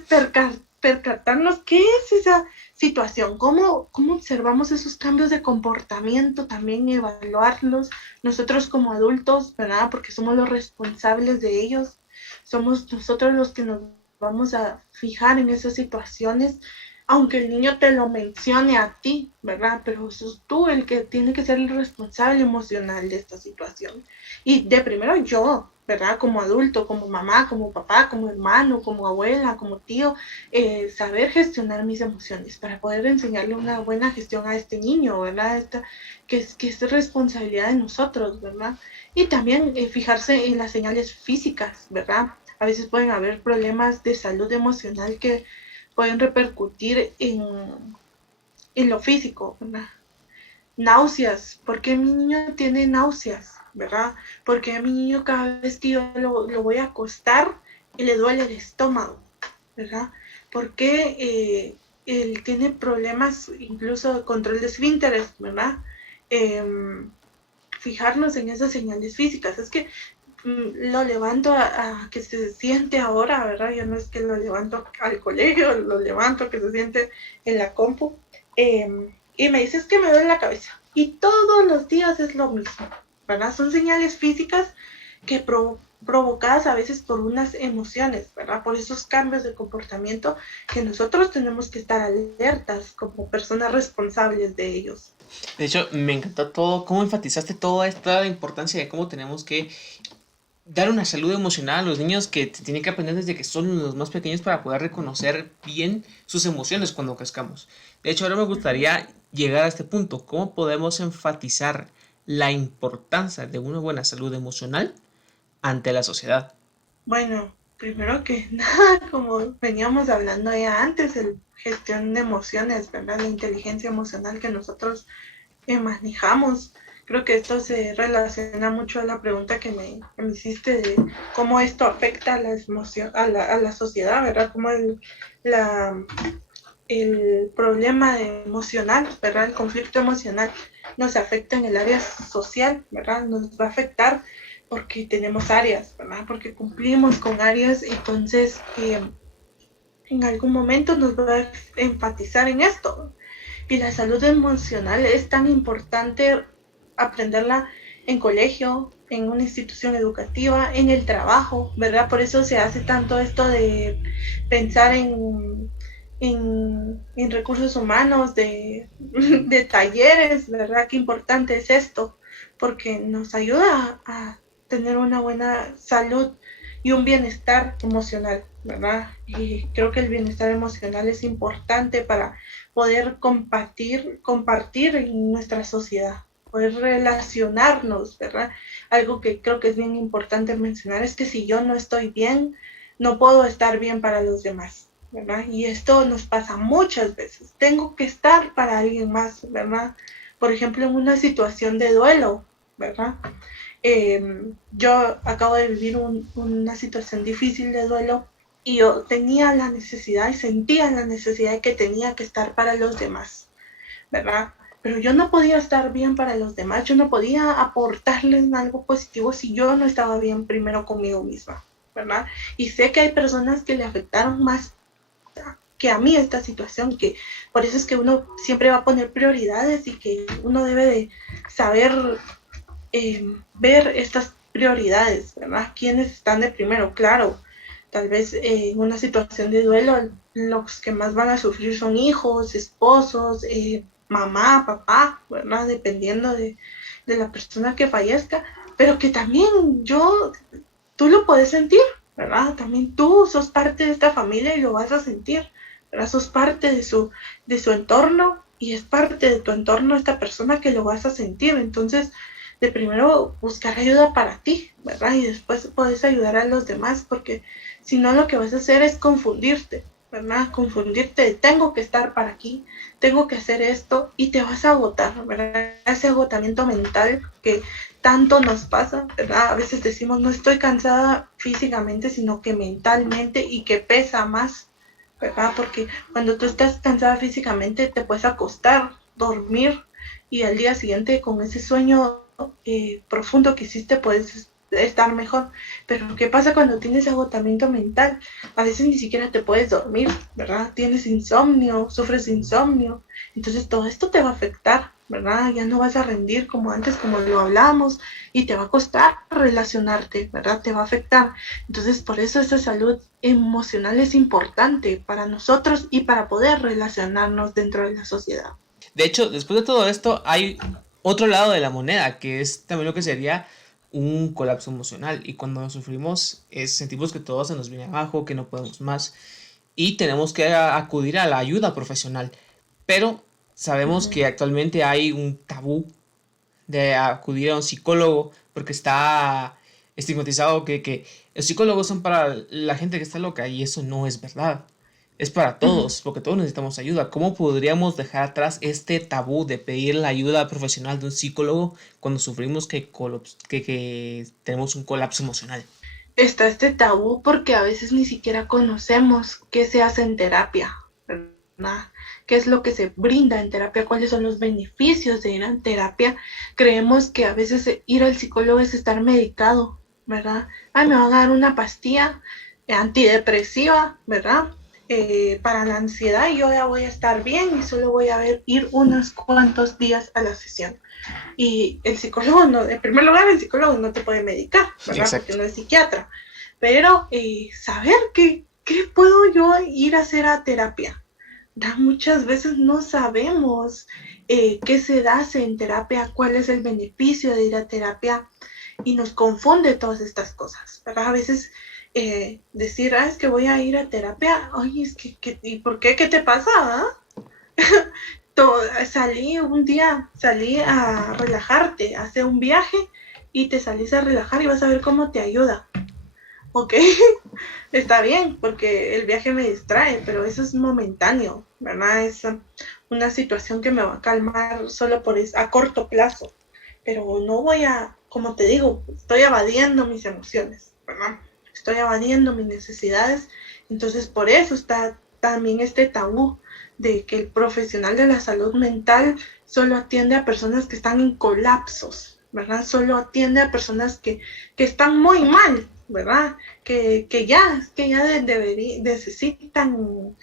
percatarnos qué es esa situación, cómo observamos esos cambios de comportamiento, también evaluarlos nosotros como adultos, ¿verdad? Porque somos los responsables de ellos, somos nosotros los que nos vamos a fijar en esas situaciones, aunque el niño te lo mencione a ti, ¿verdad? Pero sos tú el que tiene que ser el responsable emocional de esta situación. Y de primero yo, ¿verdad? Como adulto, como mamá, como papá, como hermano, como abuela, como tío, saber gestionar mis emociones para poder enseñarle una buena gestión a este niño, ¿verdad? Que es responsabilidad de nosotros, ¿verdad? Y también fijarse en las señales físicas, ¿verdad? A veces pueden haber problemas de salud emocional que pueden repercutir en lo físico, ¿verdad? Náuseas, ¿por qué mi niño tiene náuseas? ¿Verdad? Porque a mi niño cada vez que yo lo voy a acostar y le duele el estómago, ¿verdad? Porque él tiene problemas incluso de control de esfínteres, ¿verdad? Eh, Fijarnos en esas señales físicas. Es que lo levanto a que se siente ahora, ¿verdad? Yo no es que lo levanto al colegio, lo levanto a que se siente en la compu. Y me dice, es que me duele la cabeza. Y todos los días es lo mismo, ¿verdad? Son señales físicas que provocadas a veces por unas emociones, ¿verdad? Por esos cambios de comportamiento que nosotros tenemos que estar alertas como personas responsables de ellos. De hecho, me encantó todo, cómo enfatizaste toda esta importancia de cómo tenemos que dar una salud emocional a los niños que tienen que aprender desde que son los más pequeños para poder reconocer bien sus emociones cuando crezcamos. De hecho, ahora me gustaría llegar a este punto. ¿Cómo podemos enfatizar la importancia de una buena salud emocional ante la sociedad? Bueno, primero que nada, como veníamos hablando ya antes, el gestión de emociones, ¿verdad? La inteligencia emocional que nosotros manejamos. Creo que esto se relaciona mucho a la pregunta que me hiciste de cómo esto afecta a la sociedad, ¿verdad? Cómo la el problema emocional, ¿verdad? El conflicto emocional nos afecta en el área social, ¿verdad? Nos va a afectar porque tenemos áreas, ¿verdad? Porque cumplimos con áreas, entonces en algún momento nos va a enfatizar en esto. Y la salud emocional es tan importante aprenderla en colegio, en una institución educativa, en el trabajo, ¿verdad? Por eso se hace tanto esto de pensar en recursos humanos, de talleres, ¿verdad? Qué importante es esto, porque nos ayuda a tener una buena salud y un bienestar emocional, ¿verdad? Y creo que el bienestar emocional es importante para poder compartir en nuestra sociedad, poder relacionarnos, ¿verdad? Algo que creo que es bien importante mencionar es que si yo no estoy bien, no puedo estar bien para los demás, ¿verdad? Y esto nos pasa muchas veces. Tengo que estar para alguien más, ¿verdad? Por ejemplo, en una situación de duelo, ¿verdad? Yo acabo de vivir una situación difícil de duelo y yo tenía la necesidad y sentía la necesidad de que tenía que estar para los demás, ¿verdad? Pero yo no podía estar bien para los demás, yo no podía aportarles algo positivo si yo no estaba bien primero conmigo misma, ¿verdad? Y sé que hay personas que le afectaron más que a mí esta situación, que por eso es que uno siempre va a poner prioridades y que uno debe de saber ver estas prioridades, ¿verdad? ¿Quiénes están de primero? Claro, tal vez en una situación de duelo los que más van a sufrir son hijos, esposos, mamá, papá, ¿verdad? Dependiendo de la persona que fallezca, pero que también tú lo puedes sentir, ¿verdad? También tú sos parte de esta familia y lo vas a sentir, ¿verdad? Sos parte de su entorno y es parte de tu entorno esta persona que lo vas a sentir. Entonces, de primero buscar ayuda para ti, ¿verdad? Y después puedes ayudar a los demás, porque si no lo que vas a hacer es confundirte, ¿verdad? Confundirte de tengo que estar para aquí, tengo que hacer esto y te vas a agotar, ¿verdad? Ese agotamiento mental que tanto nos pasa, ¿verdad? A veces decimos no estoy cansada físicamente, sino que mentalmente y que pesa más, ¿verdad? Porque cuando tú estás cansada físicamente te puedes acostar, dormir y al día siguiente con ese sueño profundo que hiciste puedes estar mejor. Pero ¿qué pasa cuando tienes agotamiento mental? A veces ni siquiera te puedes dormir, ¿verdad? Tienes insomnio, sufres de insomnio. Entonces todo esto te va a afectar, ¿verdad? Ya no vas a rendir como antes, como lo hablábamos, y te va a costar relacionarte, ¿verdad? Te va a afectar. Entonces por eso esa salud emocional es importante para nosotros y para poder relacionarnos dentro de la sociedad. De hecho, después de todo esto, hay otro lado de la moneda, que es también lo que sería un colapso emocional. Y cuando lo sufrimos, sentimos que todo se nos viene abajo, que no podemos más. Y tenemos que acudir a la ayuda profesional. Pero sabemos Ujú. que actualmente hay un tabú de acudir a un psicólogo porque está estigmatizado que los psicólogos son para la gente que está loca y eso no es verdad. Es para Ujú. todos, porque todos necesitamos ayuda. ¿Cómo podríamos dejar atrás este tabú de pedir la ayuda profesional de un psicólogo cuando sufrimos que tenemos un colapso emocional? Está este tabú porque a veces ni siquiera conocemos qué se hace en terapia, ¿verdad? ¿Qué es lo que se brinda en terapia? ¿Cuáles son los beneficios de ir a terapia? Creemos que a veces ir al psicólogo es estar medicado, ¿verdad? Ay, me van a dar una pastilla antidepresiva, ¿verdad? Para la ansiedad y yo ya voy a estar bien y solo voy a ir unos cuantos días a la sesión. Y el psicólogo, no, en primer lugar, el psicólogo no te puede medicar, ¿verdad? Porque Exacto. no es psiquiatra. Pero saber qué puedo yo ir a hacer a terapia. Muchas veces no sabemos qué se hace en terapia, cuál es el beneficio de ir a terapia y nos confunde todas estas cosas, ¿verdad? A veces decir, es que voy a ir a terapia, oye, es que ¿y por qué? ¿Qué te pasa? ¿Ah? Salí a relajarte, a hacer un viaje y te salís a relajar y vas a ver cómo te ayuda. Ok, está bien, porque el viaje me distrae, pero eso es momentáneo, ¿verdad? Es una situación que me va a calmar solo a corto plazo, pero no voy como te digo, estoy evadiendo mis emociones, ¿verdad? Estoy evadiendo mis necesidades, entonces por eso está también este tabú de que el profesional de la salud mental solo atiende a personas que están en colapsos, ¿verdad? Solo atiende a personas que están muy mal, ¿verdad? Que ya necesitan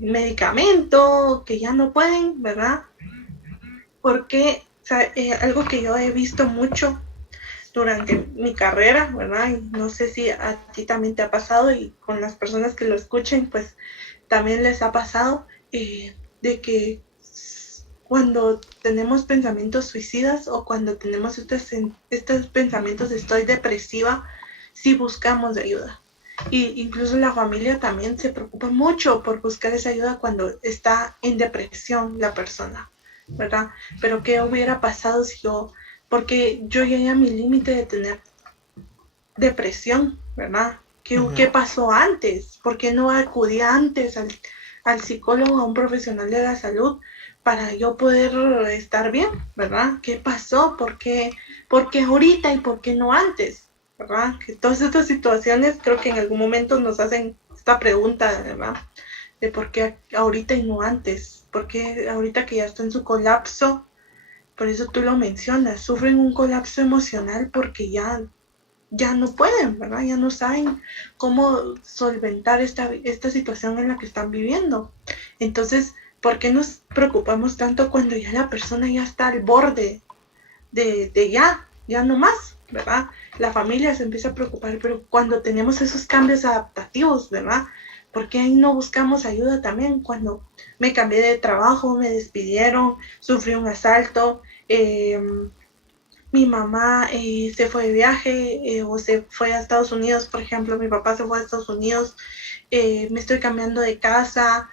medicamento, que ya no pueden, ¿verdad? Porque algo que yo he visto mucho durante mi carrera, ¿verdad? Y no sé si a ti también te ha pasado y con las personas que lo escuchen, pues también les ha pasado de que cuando tenemos pensamientos suicidas o cuando tenemos estos pensamientos de estoy depresiva, sí buscamos ayuda. Y incluso la familia también se preocupa mucho por buscar esa ayuda cuando está en depresión la persona, ¿verdad? Pero ¿qué hubiera pasado si yo, porque yo llegué a mi límite de tener depresión, ¿verdad? ¿Qué pasó antes? ¿Por qué no acudí antes al psicólogo, a un profesional de la salud, para yo poder estar bien, ¿verdad? ¿Qué pasó? ¿Por qué ahorita y por qué no antes? ¿Verdad? Que todas estas situaciones creo que en algún momento nos hacen esta pregunta, ¿verdad? De por qué ahorita y no antes. ¿Por qué ahorita que ya está en su colapso? Por eso tú lo mencionas, sufren un colapso emocional porque ya no pueden, ¿verdad? Ya no saben cómo solventar esta situación en la que están viviendo. Entonces, ¿por qué nos preocupamos tanto cuando ya la persona ya está al borde de ya no más, ¿verdad? La familia se empieza a preocupar, pero cuando tenemos esos cambios adaptativos, ¿verdad? ¿Por qué ahí no buscamos ayuda también? Cuando me cambié de trabajo, me despidieron, sufrí un asalto, mi mamá se fue de viaje o se fue a Estados Unidos, por ejemplo, mi papá se fue a Estados Unidos, me estoy cambiando de casa,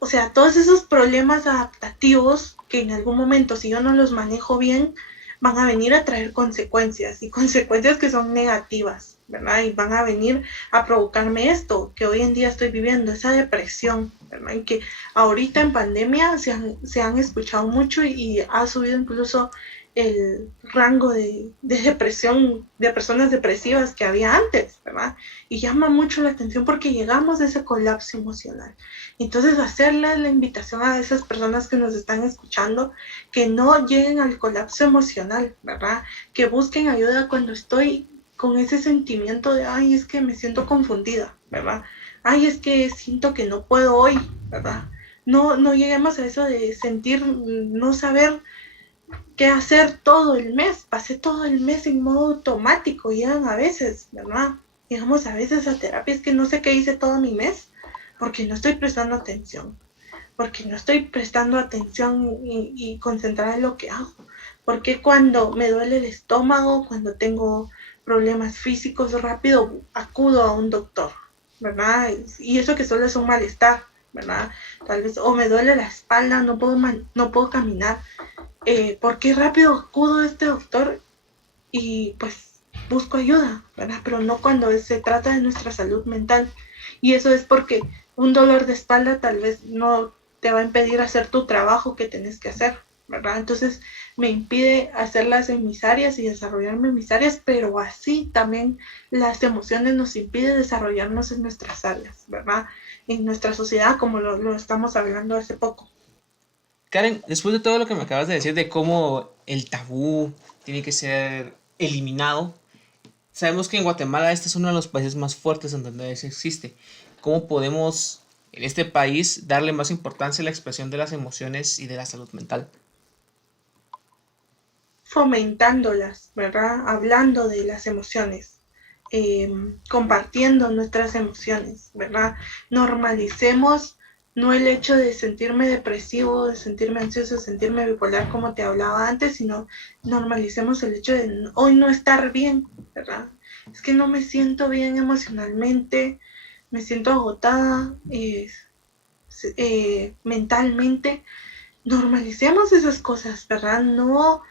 o sea, todos esos problemas adaptativos que en algún momento, si yo no los manejo bien, van a venir a traer consecuencias y consecuencias que son negativas, ¿verdad? Y van a venir a provocarme esto que hoy en día estoy viviendo, esa depresión, ¿verdad? Y que ahorita en pandemia se han escuchado mucho y ha subido incluso el rango de depresión de personas depresivas que había antes, ¿verdad? Y llama mucho la atención porque llegamos a ese colapso emocional. Entonces, hacerle la invitación a esas personas que nos están escuchando que no lleguen al colapso emocional, ¿verdad? Que busquen ayuda cuando estoy con ese sentimiento de, ay, es que me siento confundida, ¿verdad? Ay, es que siento que no puedo hoy, ¿verdad? No lleguemos a eso de sentir, no saber qué hacer todo el mes. Pasé todo el mes en modo automático, llegan a veces, ¿verdad? Llegamos a veces a terapias que no sé qué hice todo mi mes porque no estoy prestando atención, porque no estoy prestando atención y concentrada en lo que hago, porque cuando me duele el estómago, cuando tengo problemas físicos, rápido acudo a un doctor, ¿verdad? Y eso que solo es un malestar, ¿verdad? Tal vez, o me duele la espalda, no puedo caminar, ¿por qué rápido acudo a este doctor? Y pues busco ayuda, ¿verdad? Pero no cuando se trata de nuestra salud mental. Y eso es porque un dolor de espalda tal vez no te va a impedir hacer tu trabajo que tienes que hacer, ¿verdad? Entonces me impide hacerlas en mis áreas y desarrollarme en mis áreas, pero así también las emociones nos impiden desarrollarnos en nuestras áreas, ¿verdad? En nuestra sociedad, como lo estamos hablando hace poco. Karen, después de todo lo que me acabas de decir de cómo el tabú tiene que ser eliminado, sabemos que en Guatemala este es uno de los países más fuertes en donde eso existe. ¿Cómo podemos en este país darle más importancia a la expresión de las emociones y de la salud mental? Fomentándolas, ¿verdad? Hablando de las emociones, compartiendo nuestras emociones, ¿verdad? Normalicemos no el hecho de sentirme depresivo, de sentirme ansioso, de sentirme bipolar como te hablaba antes, sino normalicemos el hecho de hoy no estar bien, ¿verdad? Es que no me siento bien emocionalmente, me siento agotada mentalmente. Normalicemos esas cosas, ¿verdad? No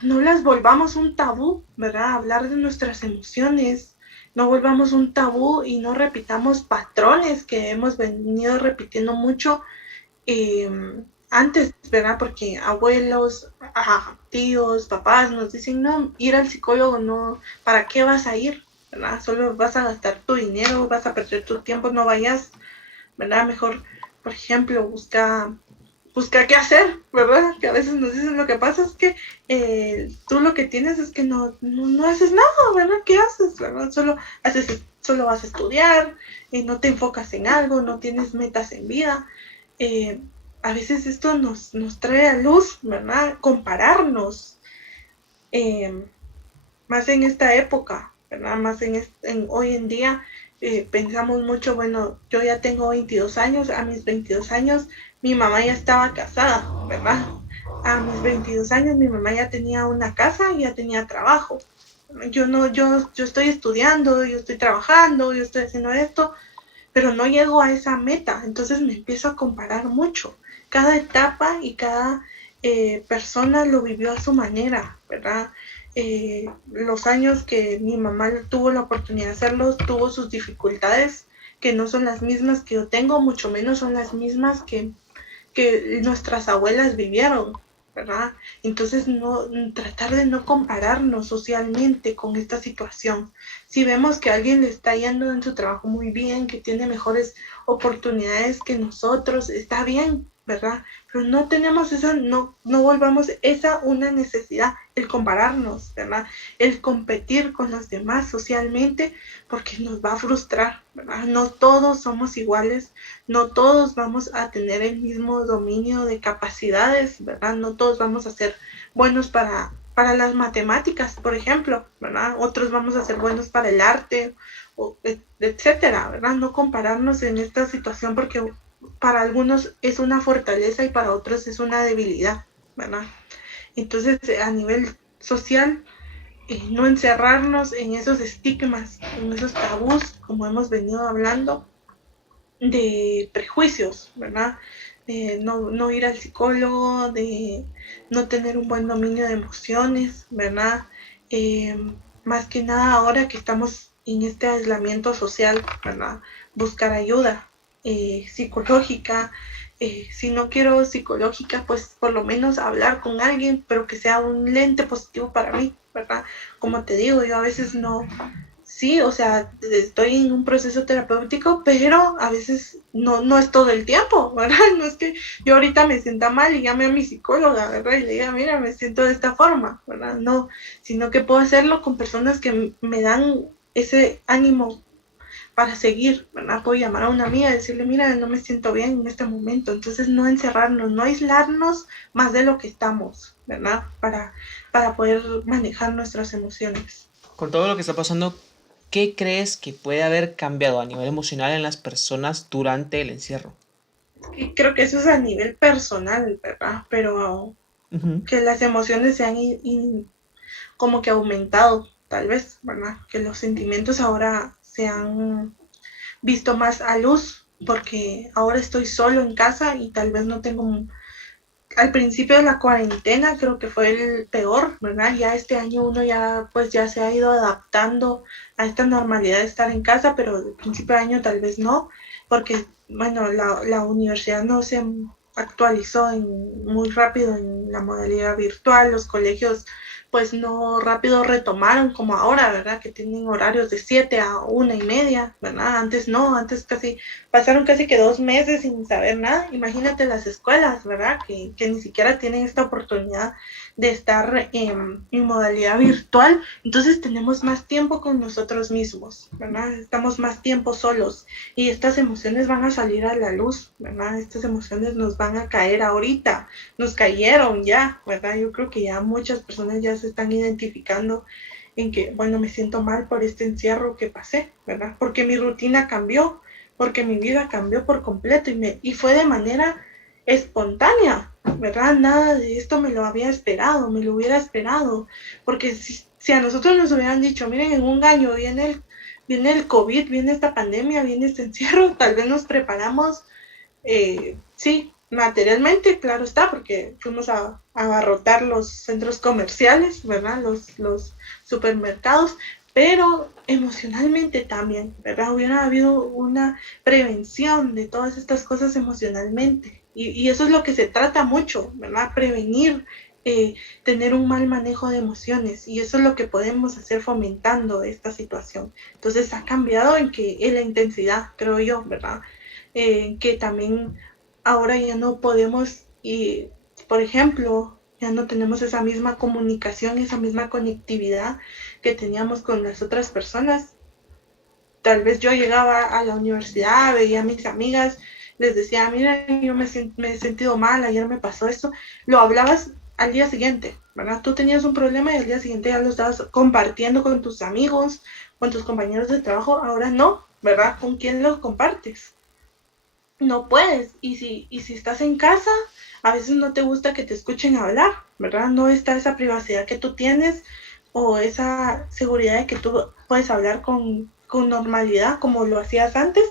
las volvamos un tabú, ¿verdad? Hablar de nuestras emociones, no volvamos un tabú y no repitamos patrones que hemos venido repitiendo mucho eh, antes, ¿verdad? Porque abuelos, tíos, papás nos dicen, no, ir al psicólogo, no, ¿para qué vas a ir? ¿Verdad? Solo vas a gastar tu dinero, vas a perder tu tiempo, no vayas, ¿verdad? Mejor por ejemplo, busca qué hacer, ¿verdad? Que a veces nos dicen lo que pasa es que tú lo que tienes es que no haces nada, ¿verdad? ¿Qué haces? ¿Verdad? Solo vas a estudiar, no te enfocas en algo, no tienes metas en vida. Eh, a veces esto nos trae a luz, ¿verdad? Compararnos, eh, más en esta época, ¿verdad? Más hoy en día pensamos mucho, bueno, yo ya tengo 22 años, a mis 22 años mi mamá ya estaba casada, ¿verdad? A mis 22 años mi mamá ya tenía una casa y ya tenía trabajo. Yo no, yo estoy estudiando, yo estoy trabajando, yo estoy haciendo esto, pero no llego a esa meta, entonces me empiezo a comparar mucho. Cada etapa y cada persona lo vivió a su manera, ¿verdad? Los años que mi mamá tuvo la oportunidad de hacerlo, tuvo sus dificultades, que no son las mismas que yo tengo, mucho menos son las mismas que nuestras abuelas vivieron, ¿verdad? Entonces, tratar de no compararnos socialmente con esta situación. Si vemos que a alguien le está yendo en su trabajo muy bien, que tiene mejores oportunidades que nosotros, está bien, ¿verdad? Pero no tenemos esa, no volvamos esa una necesidad, el compararnos, ¿verdad? El competir con los demás socialmente, porque nos va a frustrar, ¿verdad? No todos somos iguales, no todos vamos a tener el mismo dominio de capacidades, ¿verdad? No todos vamos a ser buenos para las matemáticas, por ejemplo, ¿verdad? Otros vamos a ser buenos para el arte, etcétera, ¿verdad? No compararnos en esta situación porque para algunos es una fortaleza y para otros es una debilidad, ¿verdad? Entonces, a nivel social, no encerrarnos en esos estigmas, en esos tabús, como hemos venido hablando, de prejuicios, ¿verdad? De no ir al psicólogo, de no tener un buen dominio de emociones, ¿verdad? Eh, Más que nada ahora que estamos en este aislamiento social, ¿verdad? Buscar ayuda psicológica. Si no quiero psicológica, pues por lo menos hablar con alguien, pero que sea un lente positivo para mí, ¿verdad? Como te digo, yo a veces no, sí, o sea, estoy en un proceso terapéutico, pero a veces no es todo el tiempo, ¿verdad? No es que yo ahorita me sienta mal y llame a mi psicóloga, ¿verdad? Y le diga, mira, me siento de esta forma, ¿verdad? No, sino que puedo hacerlo con personas que me dan ese ánimo para seguir, ¿verdad? Puedo llamar a una amiga y decirle, mira, no me siento bien en este momento. Entonces, no encerrarnos, no aislarnos más de lo que estamos, ¿verdad? Para poder manejar nuestras emociones. Con todo lo que está pasando, ¿qué crees que puede haber cambiado a nivel emocional en las personas durante el encierro? Y creo que eso es a nivel personal, ¿verdad? Pero Uh-huh. que las emociones se han como que aumentado, tal vez, ¿verdad? Que los sentimientos ahora se han visto más a luz, porque ahora estoy solo en casa y tal vez no tengo. Al principio de la cuarentena creo que fue el peor, ¿verdad? Ya este año uno ya pues ya se ha ido adaptando a esta normalidad de estar en casa, pero al principio de año tal vez no, porque bueno, la universidad no se actualizó muy rápido en la modalidad virtual, los colegios pues no rápido retomaron como ahora, ¿verdad? Que tienen horarios de 7 a 1:30, ¿verdad? Antes no, antes pasaron casi que 2 meses sin saber nada. Imagínate las escuelas, ¿verdad? Que ni siquiera tienen esta oportunidad de estar en modalidad virtual. Entonces tenemos más tiempo con nosotros mismos, ¿verdad? Estamos más tiempo solos y estas emociones van a salir a la luz, ¿verdad? Estas emociones nos van a caer ahorita, nos cayeron ya, ¿verdad? Yo creo que ya muchas personas ya se están identificando en que, bueno, me siento mal por este encierro que pasé, ¿verdad? Porque mi rutina cambió, porque mi vida cambió por completo y fue de manera espontánea, ¿verdad? Nada de esto me lo había esperado, me lo hubiera esperado, porque si a nosotros nos hubieran dicho, miren, en un año viene el COVID, viene esta pandemia, viene este encierro, tal vez nos preparamos, sí, materialmente, claro está, porque fuimos a abarrotar los centros comerciales, ¿verdad? Los supermercados, pero emocionalmente también, ¿verdad? Hubiera habido una prevención de todas estas cosas emocionalmente. Y eso es lo que se trata mucho, ¿verdad? Prevenir, tener un mal manejo de emociones. Y eso es lo que podemos hacer fomentando esta situación. Entonces ha cambiado en la intensidad, creo yo, ¿verdad? Que también ahora ya no podemos, y por ejemplo, ya no tenemos esa misma comunicación, esa misma conectividad que teníamos con las otras personas. Tal vez yo llegaba a la universidad, veía a mis amigas, les decía, mira, yo me he sentido mal, ayer me pasó esto, lo hablabas al día siguiente, ¿verdad? Tú tenías un problema y al día siguiente ya lo estabas compartiendo con tus amigos, con tus compañeros de trabajo, ahora no, ¿verdad? ¿Con quién lo compartes? No puedes. Y si estás en casa, a veces no te gusta que te escuchen hablar, ¿verdad? No está esa privacidad que tú tienes o esa seguridad de que tú puedes hablar con normalidad como lo hacías antes.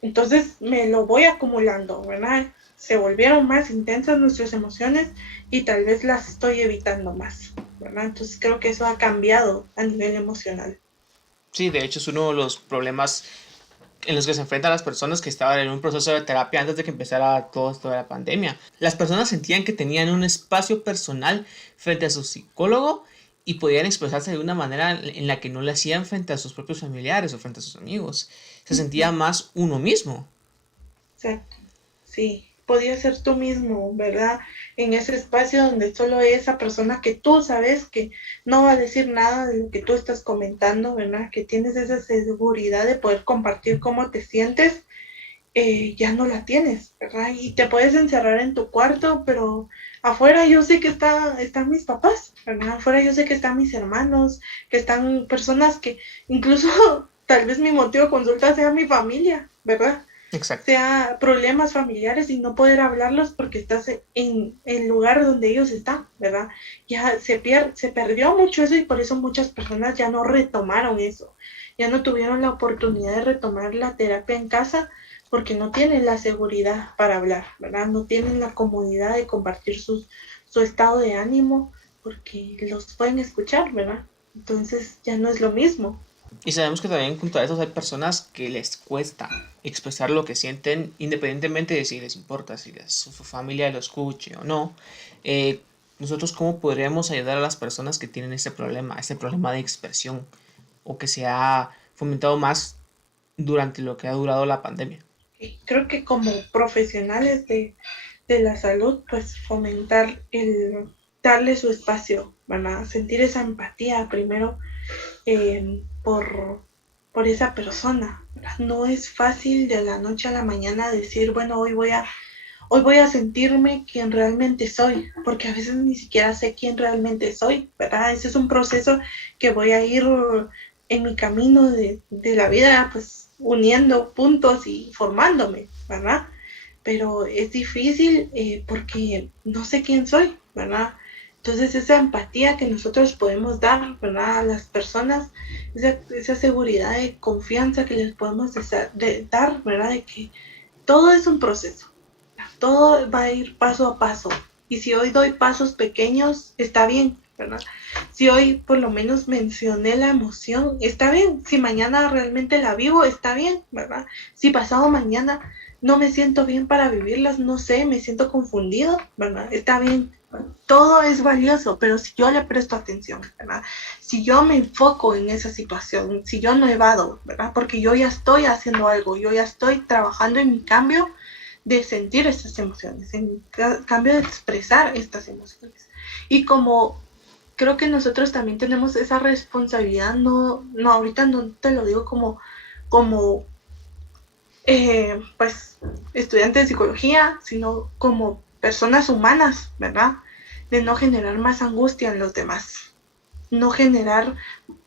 Entonces me lo voy acumulando, ¿verdad? Se volvieron más intensas nuestras emociones y tal vez las estoy evitando más, ¿verdad? Entonces creo que eso ha cambiado a nivel emocional. Sí, de hecho es uno de los problemas en los que se enfrentan las personas que estaban en un proceso de terapia antes de que empezara todo esto de la pandemia. Las personas sentían que tenían un espacio personal frente a su psicólogo y podían expresarse de una manera en la que no lo hacían frente a sus propios familiares o frente a sus amigos. Se sentía más uno mismo. Exacto, sí, podías ser tú mismo, ¿verdad? En ese espacio donde solo hay esa persona que tú sabes que no va a decir nada de lo que tú estás comentando, ¿verdad? Que tienes esa seguridad de poder compartir cómo te sientes, ya no la tienes, ¿verdad? Y te puedes encerrar en tu cuarto, pero afuera yo sé que están mis papás, ¿verdad? Afuera yo sé que están mis hermanos, que están personas que incluso tal vez mi motivo de consulta sea mi familia, ¿verdad? Exacto. Sea problemas familiares y no poder hablarlos porque estás en el lugar donde ellos están, ¿verdad? Ya se perdió mucho eso y por eso muchas personas ya no retomaron eso, ya no tuvieron la oportunidad de retomar la terapia en casa porque no tienen la seguridad para hablar, ¿verdad? No tienen la comodidad de compartir su estado de ánimo porque los pueden escuchar, ¿verdad? Entonces ya no es lo mismo. Y sabemos que también junto a eso hay personas que les cuesta expresar lo que sienten independientemente de si les importa, si su familia lo escuche o no. Eh, Nosotros cómo podríamos ayudar a las personas que tienen este problema de expresión o que se ha fomentado más durante lo que ha durado la pandemia. Creo que como profesionales de la salud, pues fomentar el darle su espacio, van a sentir esa empatía primero por esa persona. ¿Verdad? No es fácil de la noche a la mañana decir, bueno, hoy voy a sentirme quien realmente soy, porque a veces ni siquiera sé quién realmente soy, ¿verdad? Ese es un proceso que voy a ir en mi camino de la vida, pues uniendo puntos y formándome, ¿verdad? Pero es difícil porque no sé quién soy, ¿verdad? Entonces esa empatía que nosotros podemos dar, ¿verdad? A las personas, esa seguridad de confianza que les podemos dar, ¿verdad? De que todo es un proceso, todo va a ir paso a paso. Y si hoy doy pasos pequeños, está bien, ¿verdad? Si hoy por lo menos mencioné la emoción, está bien. Si mañana realmente la vivo, está bien, ¿verdad? Si pasado mañana no me siento bien para vivirlas, no sé, me siento confundido, ¿verdad? Está bien. Todo es valioso, pero si yo le presto atención, ¿verdad? Si yo me enfoco en esa situación, si yo no evado, ¿verdad? Porque yo ya estoy haciendo algo, yo ya estoy trabajando en mi cambio, de sentir estas emociones, en cambio de expresar estas emociones. Y como creo que nosotros también tenemos esa responsabilidad, no ahorita no te lo digo como pues estudiante de psicología, sino como personas humanas, ¿verdad? De no generar más angustia en los demás, no generar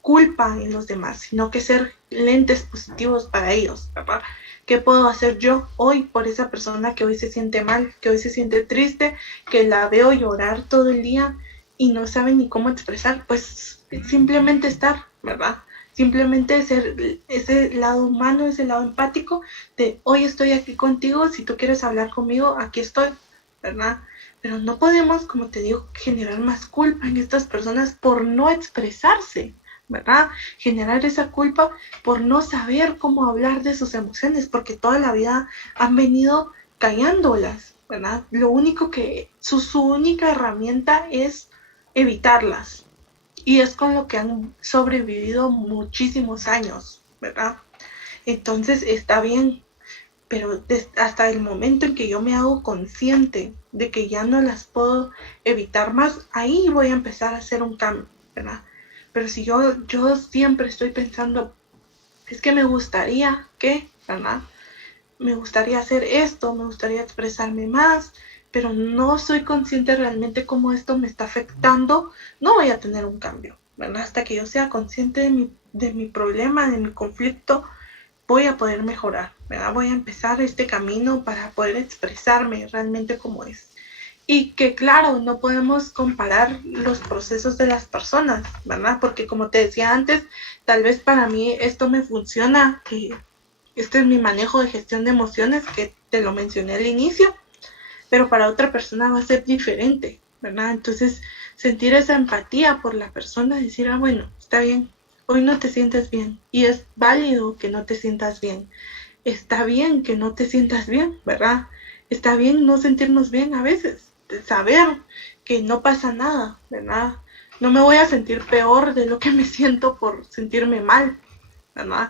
culpa en los demás, sino que ser lentes positivos para ellos, ¿verdad? ¿Qué puedo hacer yo hoy por esa persona que hoy se siente mal, que hoy se siente triste, que la veo llorar todo el día y no sabe ni cómo expresar? Pues simplemente estar, ¿verdad? Simplemente ser ese lado humano, ese lado empático de hoy estoy aquí contigo, si tú quieres hablar conmigo, aquí estoy, ¿verdad? Pero no podemos, como te digo, generar más culpa en estas personas por no expresarse, ¿verdad? Generar esa culpa por no saber cómo hablar de sus emociones, porque toda la vida han venido callándolas, ¿verdad? Lo único que, su única herramienta es evitarlas. Y es con lo que han sobrevivido muchísimos años, ¿verdad? Entonces está bien, pero hasta el momento en que yo me hago consciente de que ya no las puedo evitar más, ahí voy a empezar a hacer un cambio, ¿verdad? Pero si yo siempre estoy pensando, es que me gustaría que, ¿verdad? Me gustaría hacer esto, me gustaría expresarme más, pero no soy consciente realmente cómo esto me está afectando, no voy a tener un cambio, ¿verdad? Hasta que yo sea consciente de mi problema, de mi conflicto, voy a poder mejorar, ¿verdad? Voy a empezar este camino para poder expresarme realmente como es. Y que claro, no podemos comparar los procesos de las personas, ¿verdad? Porque como te decía antes, tal vez para mí esto me funciona, que este es mi manejo de gestión de emociones, que te lo mencioné al inicio, pero para otra persona va a ser diferente, ¿verdad? Entonces, sentir esa empatía por la persona, decir, ah, bueno, está bien, hoy no te sientes bien y es válido que no te sientas bien. Está bien que no te sientas bien, ¿verdad? Está bien no sentirnos bien a veces, saber que no pasa nada, ¿verdad? No me voy a sentir peor de lo que me siento por sentirme mal, ¿verdad?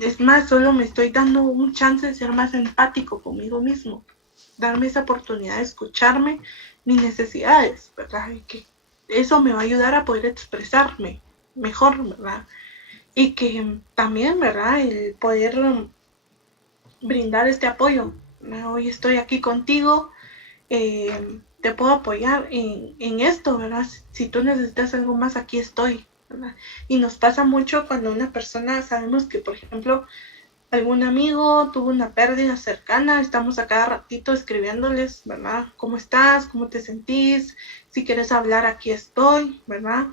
Es más, solo me estoy dando un chance de ser más empático conmigo mismo, darme esa oportunidad de escucharme mis necesidades, ¿verdad? Y que eso me va a ayudar a poder expresarme mejor, ¿verdad? Y que también, ¿verdad? El poder brindar este apoyo. Hoy estoy aquí contigo, te puedo apoyar en esto, ¿verdad? Si tú necesitas algo más, aquí estoy, ¿verdad? Y nos pasa mucho cuando una persona, sabemos que, por ejemplo, algún amigo tuvo una pérdida cercana, estamos a cada ratito escribiéndoles, ¿verdad? ¿Cómo estás? ¿Cómo te sentís? Si quieres hablar, aquí estoy, ¿verdad?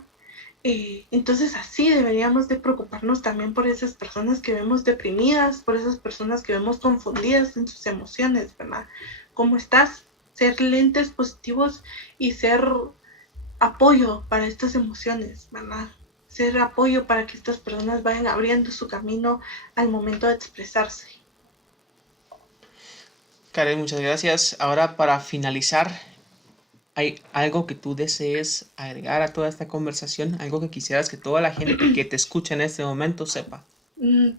Entonces así deberíamos de preocuparnos también por esas personas que vemos deprimidas, por esas personas que vemos confundidas en sus emociones, ¿verdad? ¿Cómo estás? Ser lentes positivos y ser apoyo para estas emociones, ¿verdad? Ser apoyo para que estas personas vayan abriendo su camino al momento de expresarse. Karen, muchas gracias. Ahora para finalizar, ¿hay algo que tú desees agregar a toda esta conversación? ¿Algo que quisieras que toda la gente que te escucha en este momento sepa?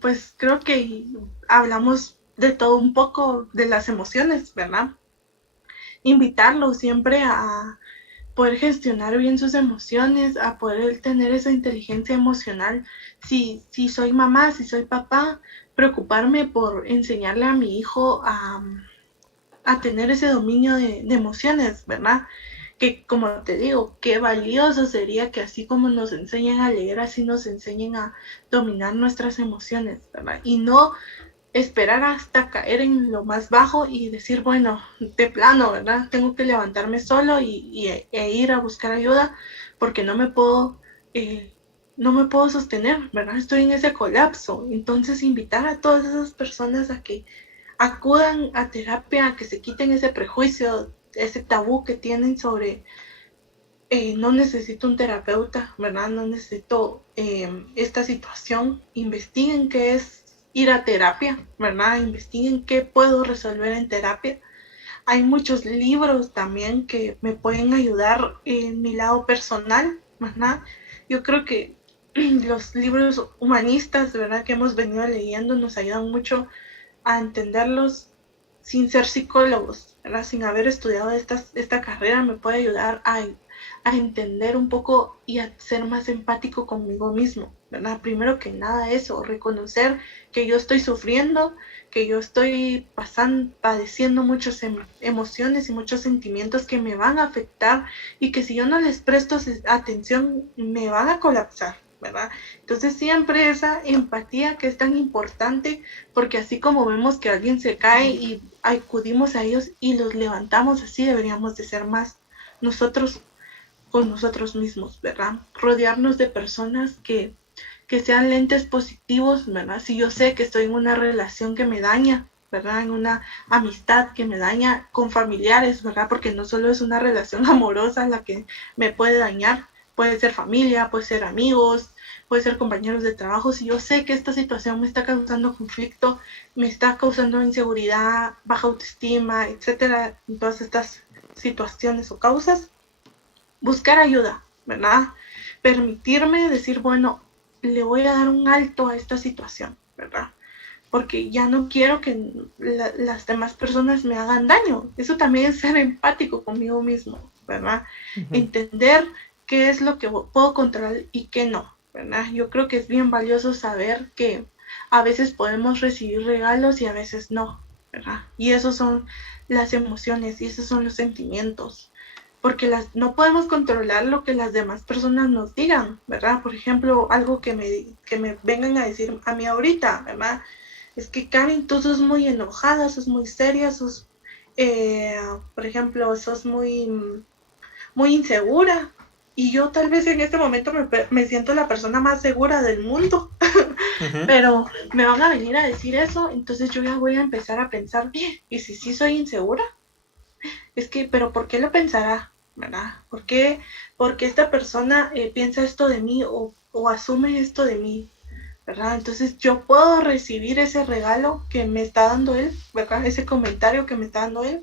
Pues creo que hablamos de todo un poco de las emociones, ¿verdad? Invitarlos siempre a poder gestionar bien sus emociones, a poder tener esa inteligencia emocional. Si soy mamá, si soy papá, preocuparme por enseñarle a mi hijo a tener ese dominio de emociones, ¿verdad? Que como te digo, qué valioso sería que así como nos enseñan a leer, así nos enseñen a dominar nuestras emociones, ¿verdad? Y no esperar hasta caer en lo más bajo y decir, bueno, de plano, ¿verdad? Tengo que levantarme solo e ir a buscar ayuda porque eh, no me puedo sostener, ¿verdad? Estoy en ese colapso. Entonces, invitar a todas esas personas a que acudan a terapia, a que se quiten ese prejuicio, ese tabú que tienen sobre no necesito un terapeuta, ¿verdad? No necesito esta situación. Investiguen qué es ir a terapia, ¿verdad? Investiguen qué puedo resolver en terapia. Hay muchos libros también que me pueden ayudar en mi lado personal, ¿verdad? Yo creo que los libros humanistas, ¿verdad? Que hemos venido leyendo nos ayudan mucho a entenderlos sin ser psicólogos, ¿verdad? Sin haber estudiado esta carrera, me puede ayudar a entender un poco y a ser más empático conmigo mismo, ¿verdad? Primero que nada eso, reconocer que yo estoy sufriendo, que yo estoy padeciendo muchas emociones y muchos sentimientos que me van a afectar y que si yo no les presto atención me van a colapsar, ¿verdad? Entonces siempre esa empatía que es tan importante, porque así como vemos que alguien se cae y acudimos a ellos y los levantamos, así deberíamos de ser más nosotros con nosotros mismos, ¿verdad? Rodearnos de personas que sean lentes positivos, ¿verdad? Si yo sé que estoy en una relación que me daña, ¿verdad? En una amistad que me daña con familiares, ¿verdad? Porque no solo es una relación amorosa la que me puede dañar, puede ser familia, puede ser amigos, puede ser compañeros de trabajo. Si yo sé que esta situación me está causando conflicto, me está causando inseguridad, baja autoestima, etcétera, en todas estas situaciones o causas, buscar ayuda, ¿verdad? Permitirme decir, bueno, le voy a dar un alto a esta situación, ¿verdad? porque ya no quiero que las demás personas me hagan daño. Eso también es ser empático conmigo mismo, ¿verdad? Ujú. Entender qué es lo que puedo controlar y qué no, ¿verdad? Yo creo que es bien valioso saber que a veces podemos recibir regalos y a veces no, ¿verdad? Y esos son las emociones y esos son los sentimientos, porque no podemos controlar lo que las demás personas nos digan, ¿verdad? Por ejemplo, algo que me vengan a decir a mí ahorita, ¿verdad? Es que Karen, tú sos muy enojada, sos muy seria, sos, por ejemplo, sos muy insegura. Y yo tal vez en este momento me siento la persona más segura del mundo, Ujú. pero me van a venir a decir eso, entonces yo ya voy a empezar a pensar, ¿y si sí soy insegura? Es que, pero ¿por qué lo pensará? ¿Verdad? ¿Por qué esta persona piensa esto de mí o asume esto de mí? ¿Verdad? Entonces yo puedo recibir ese regalo que me está dando él, ¿verdad? Ese comentario que me está dando él,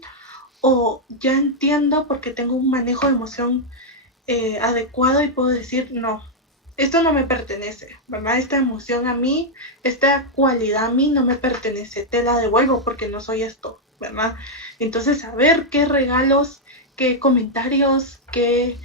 o ya entiendo porque tengo un manejo de emoción adecuado y puedo decir, no, esto no me pertenece, ¿verdad? Esta emoción a mí, esta cualidad a mí no me pertenece, te la devuelvo porque no soy esto, ¿verdad? Entonces, saber qué regalos, qué comentarios, qué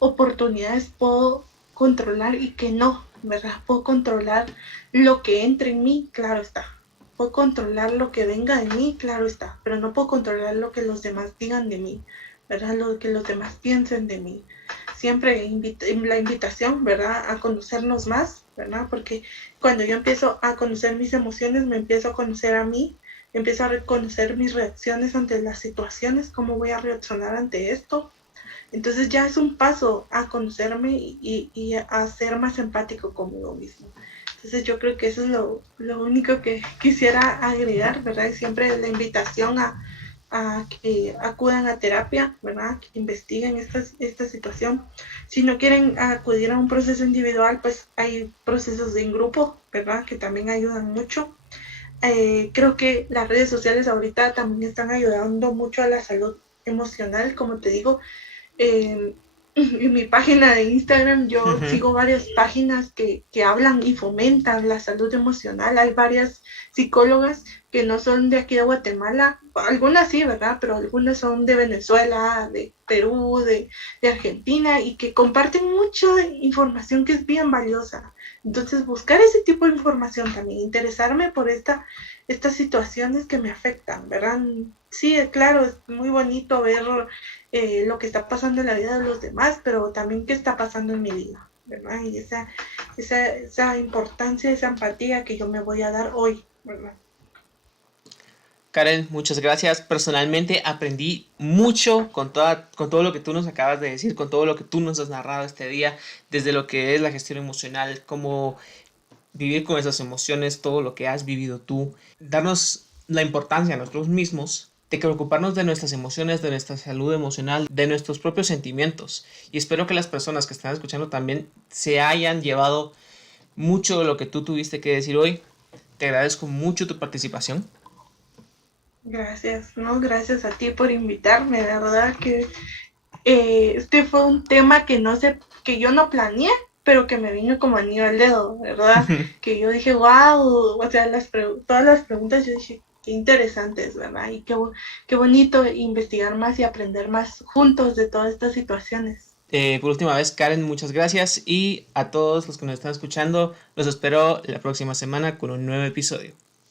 oportunidades puedo controlar y qué no, ¿verdad? Puedo controlar lo que entre en mí, claro está. Puedo controlar lo que venga de mí, claro está, pero no puedo controlar lo que los demás digan de mí, ¿verdad? Lo que los demás piensen de mí. Siempre la invitación, ¿verdad? A conocernos más, ¿verdad? Porque cuando yo empiezo a conocer mis emociones, me empiezo a conocer a mí, empiezo a reconocer mis reacciones ante las situaciones, cómo voy a reaccionar ante esto. Entonces ya es un paso a conocerme y a ser más empático conmigo mismo. Entonces yo creo que eso es lo único que quisiera agregar, ¿verdad? Y siempre la invitación a que acudan a terapia, ¿verdad? Que investiguen esta situación. Si no quieren acudir a un proceso individual, pues hay procesos en grupo, ¿verdad? Que también ayudan mucho. Creo que las redes sociales ahorita también están ayudando mucho a la salud emocional, como te digo, eh, en mi página de Instagram yo Ujú. sigo varias páginas que hablan y fomentan la salud emocional. Hay varias psicólogas que no son de aquí de Guatemala, algunas sí, ¿verdad? Pero algunas son de Venezuela, de Perú, de Argentina y que comparten mucha información que es bien valiosa. Entonces, buscar ese tipo de información también, interesarme por estas situaciones que me afectan, ¿verdad? Sí, claro, es muy bonito ver lo que está pasando en la vida de los demás, pero también qué está pasando en mi vida, ¿verdad? Y esa importancia, esa empatía que yo me voy a dar hoy, ¿verdad? Karen, muchas gracias. Personalmente aprendí mucho con todo lo que tú nos acabas de decir, con todo lo que tú nos has narrado este día, desde lo que es la gestión emocional, cómo vivir con esas emociones, todo lo que has vivido tú, darnos la importancia a nosotros mismos de que preocuparnos de nuestras emociones, de nuestra salud emocional, de nuestros propios sentimientos. Y espero que las personas que están escuchando también se hayan llevado mucho de lo que tú tuviste que decir hoy. Te agradezco mucho tu participación. Gracias, ¿no? Gracias a ti por invitarme, de verdad que este fue un tema que no sé, que yo no planeé, pero que me vino como anillo al dedo, ¿verdad? Que yo dije, wow, o sea, todas las preguntas yo dije, qué interesantes, ¿verdad? Y qué bonito investigar más y aprender más juntos de todas estas situaciones. Por última vez, Karen, muchas gracias y a todos los que nos están escuchando, los espero la próxima semana con un nuevo episodio.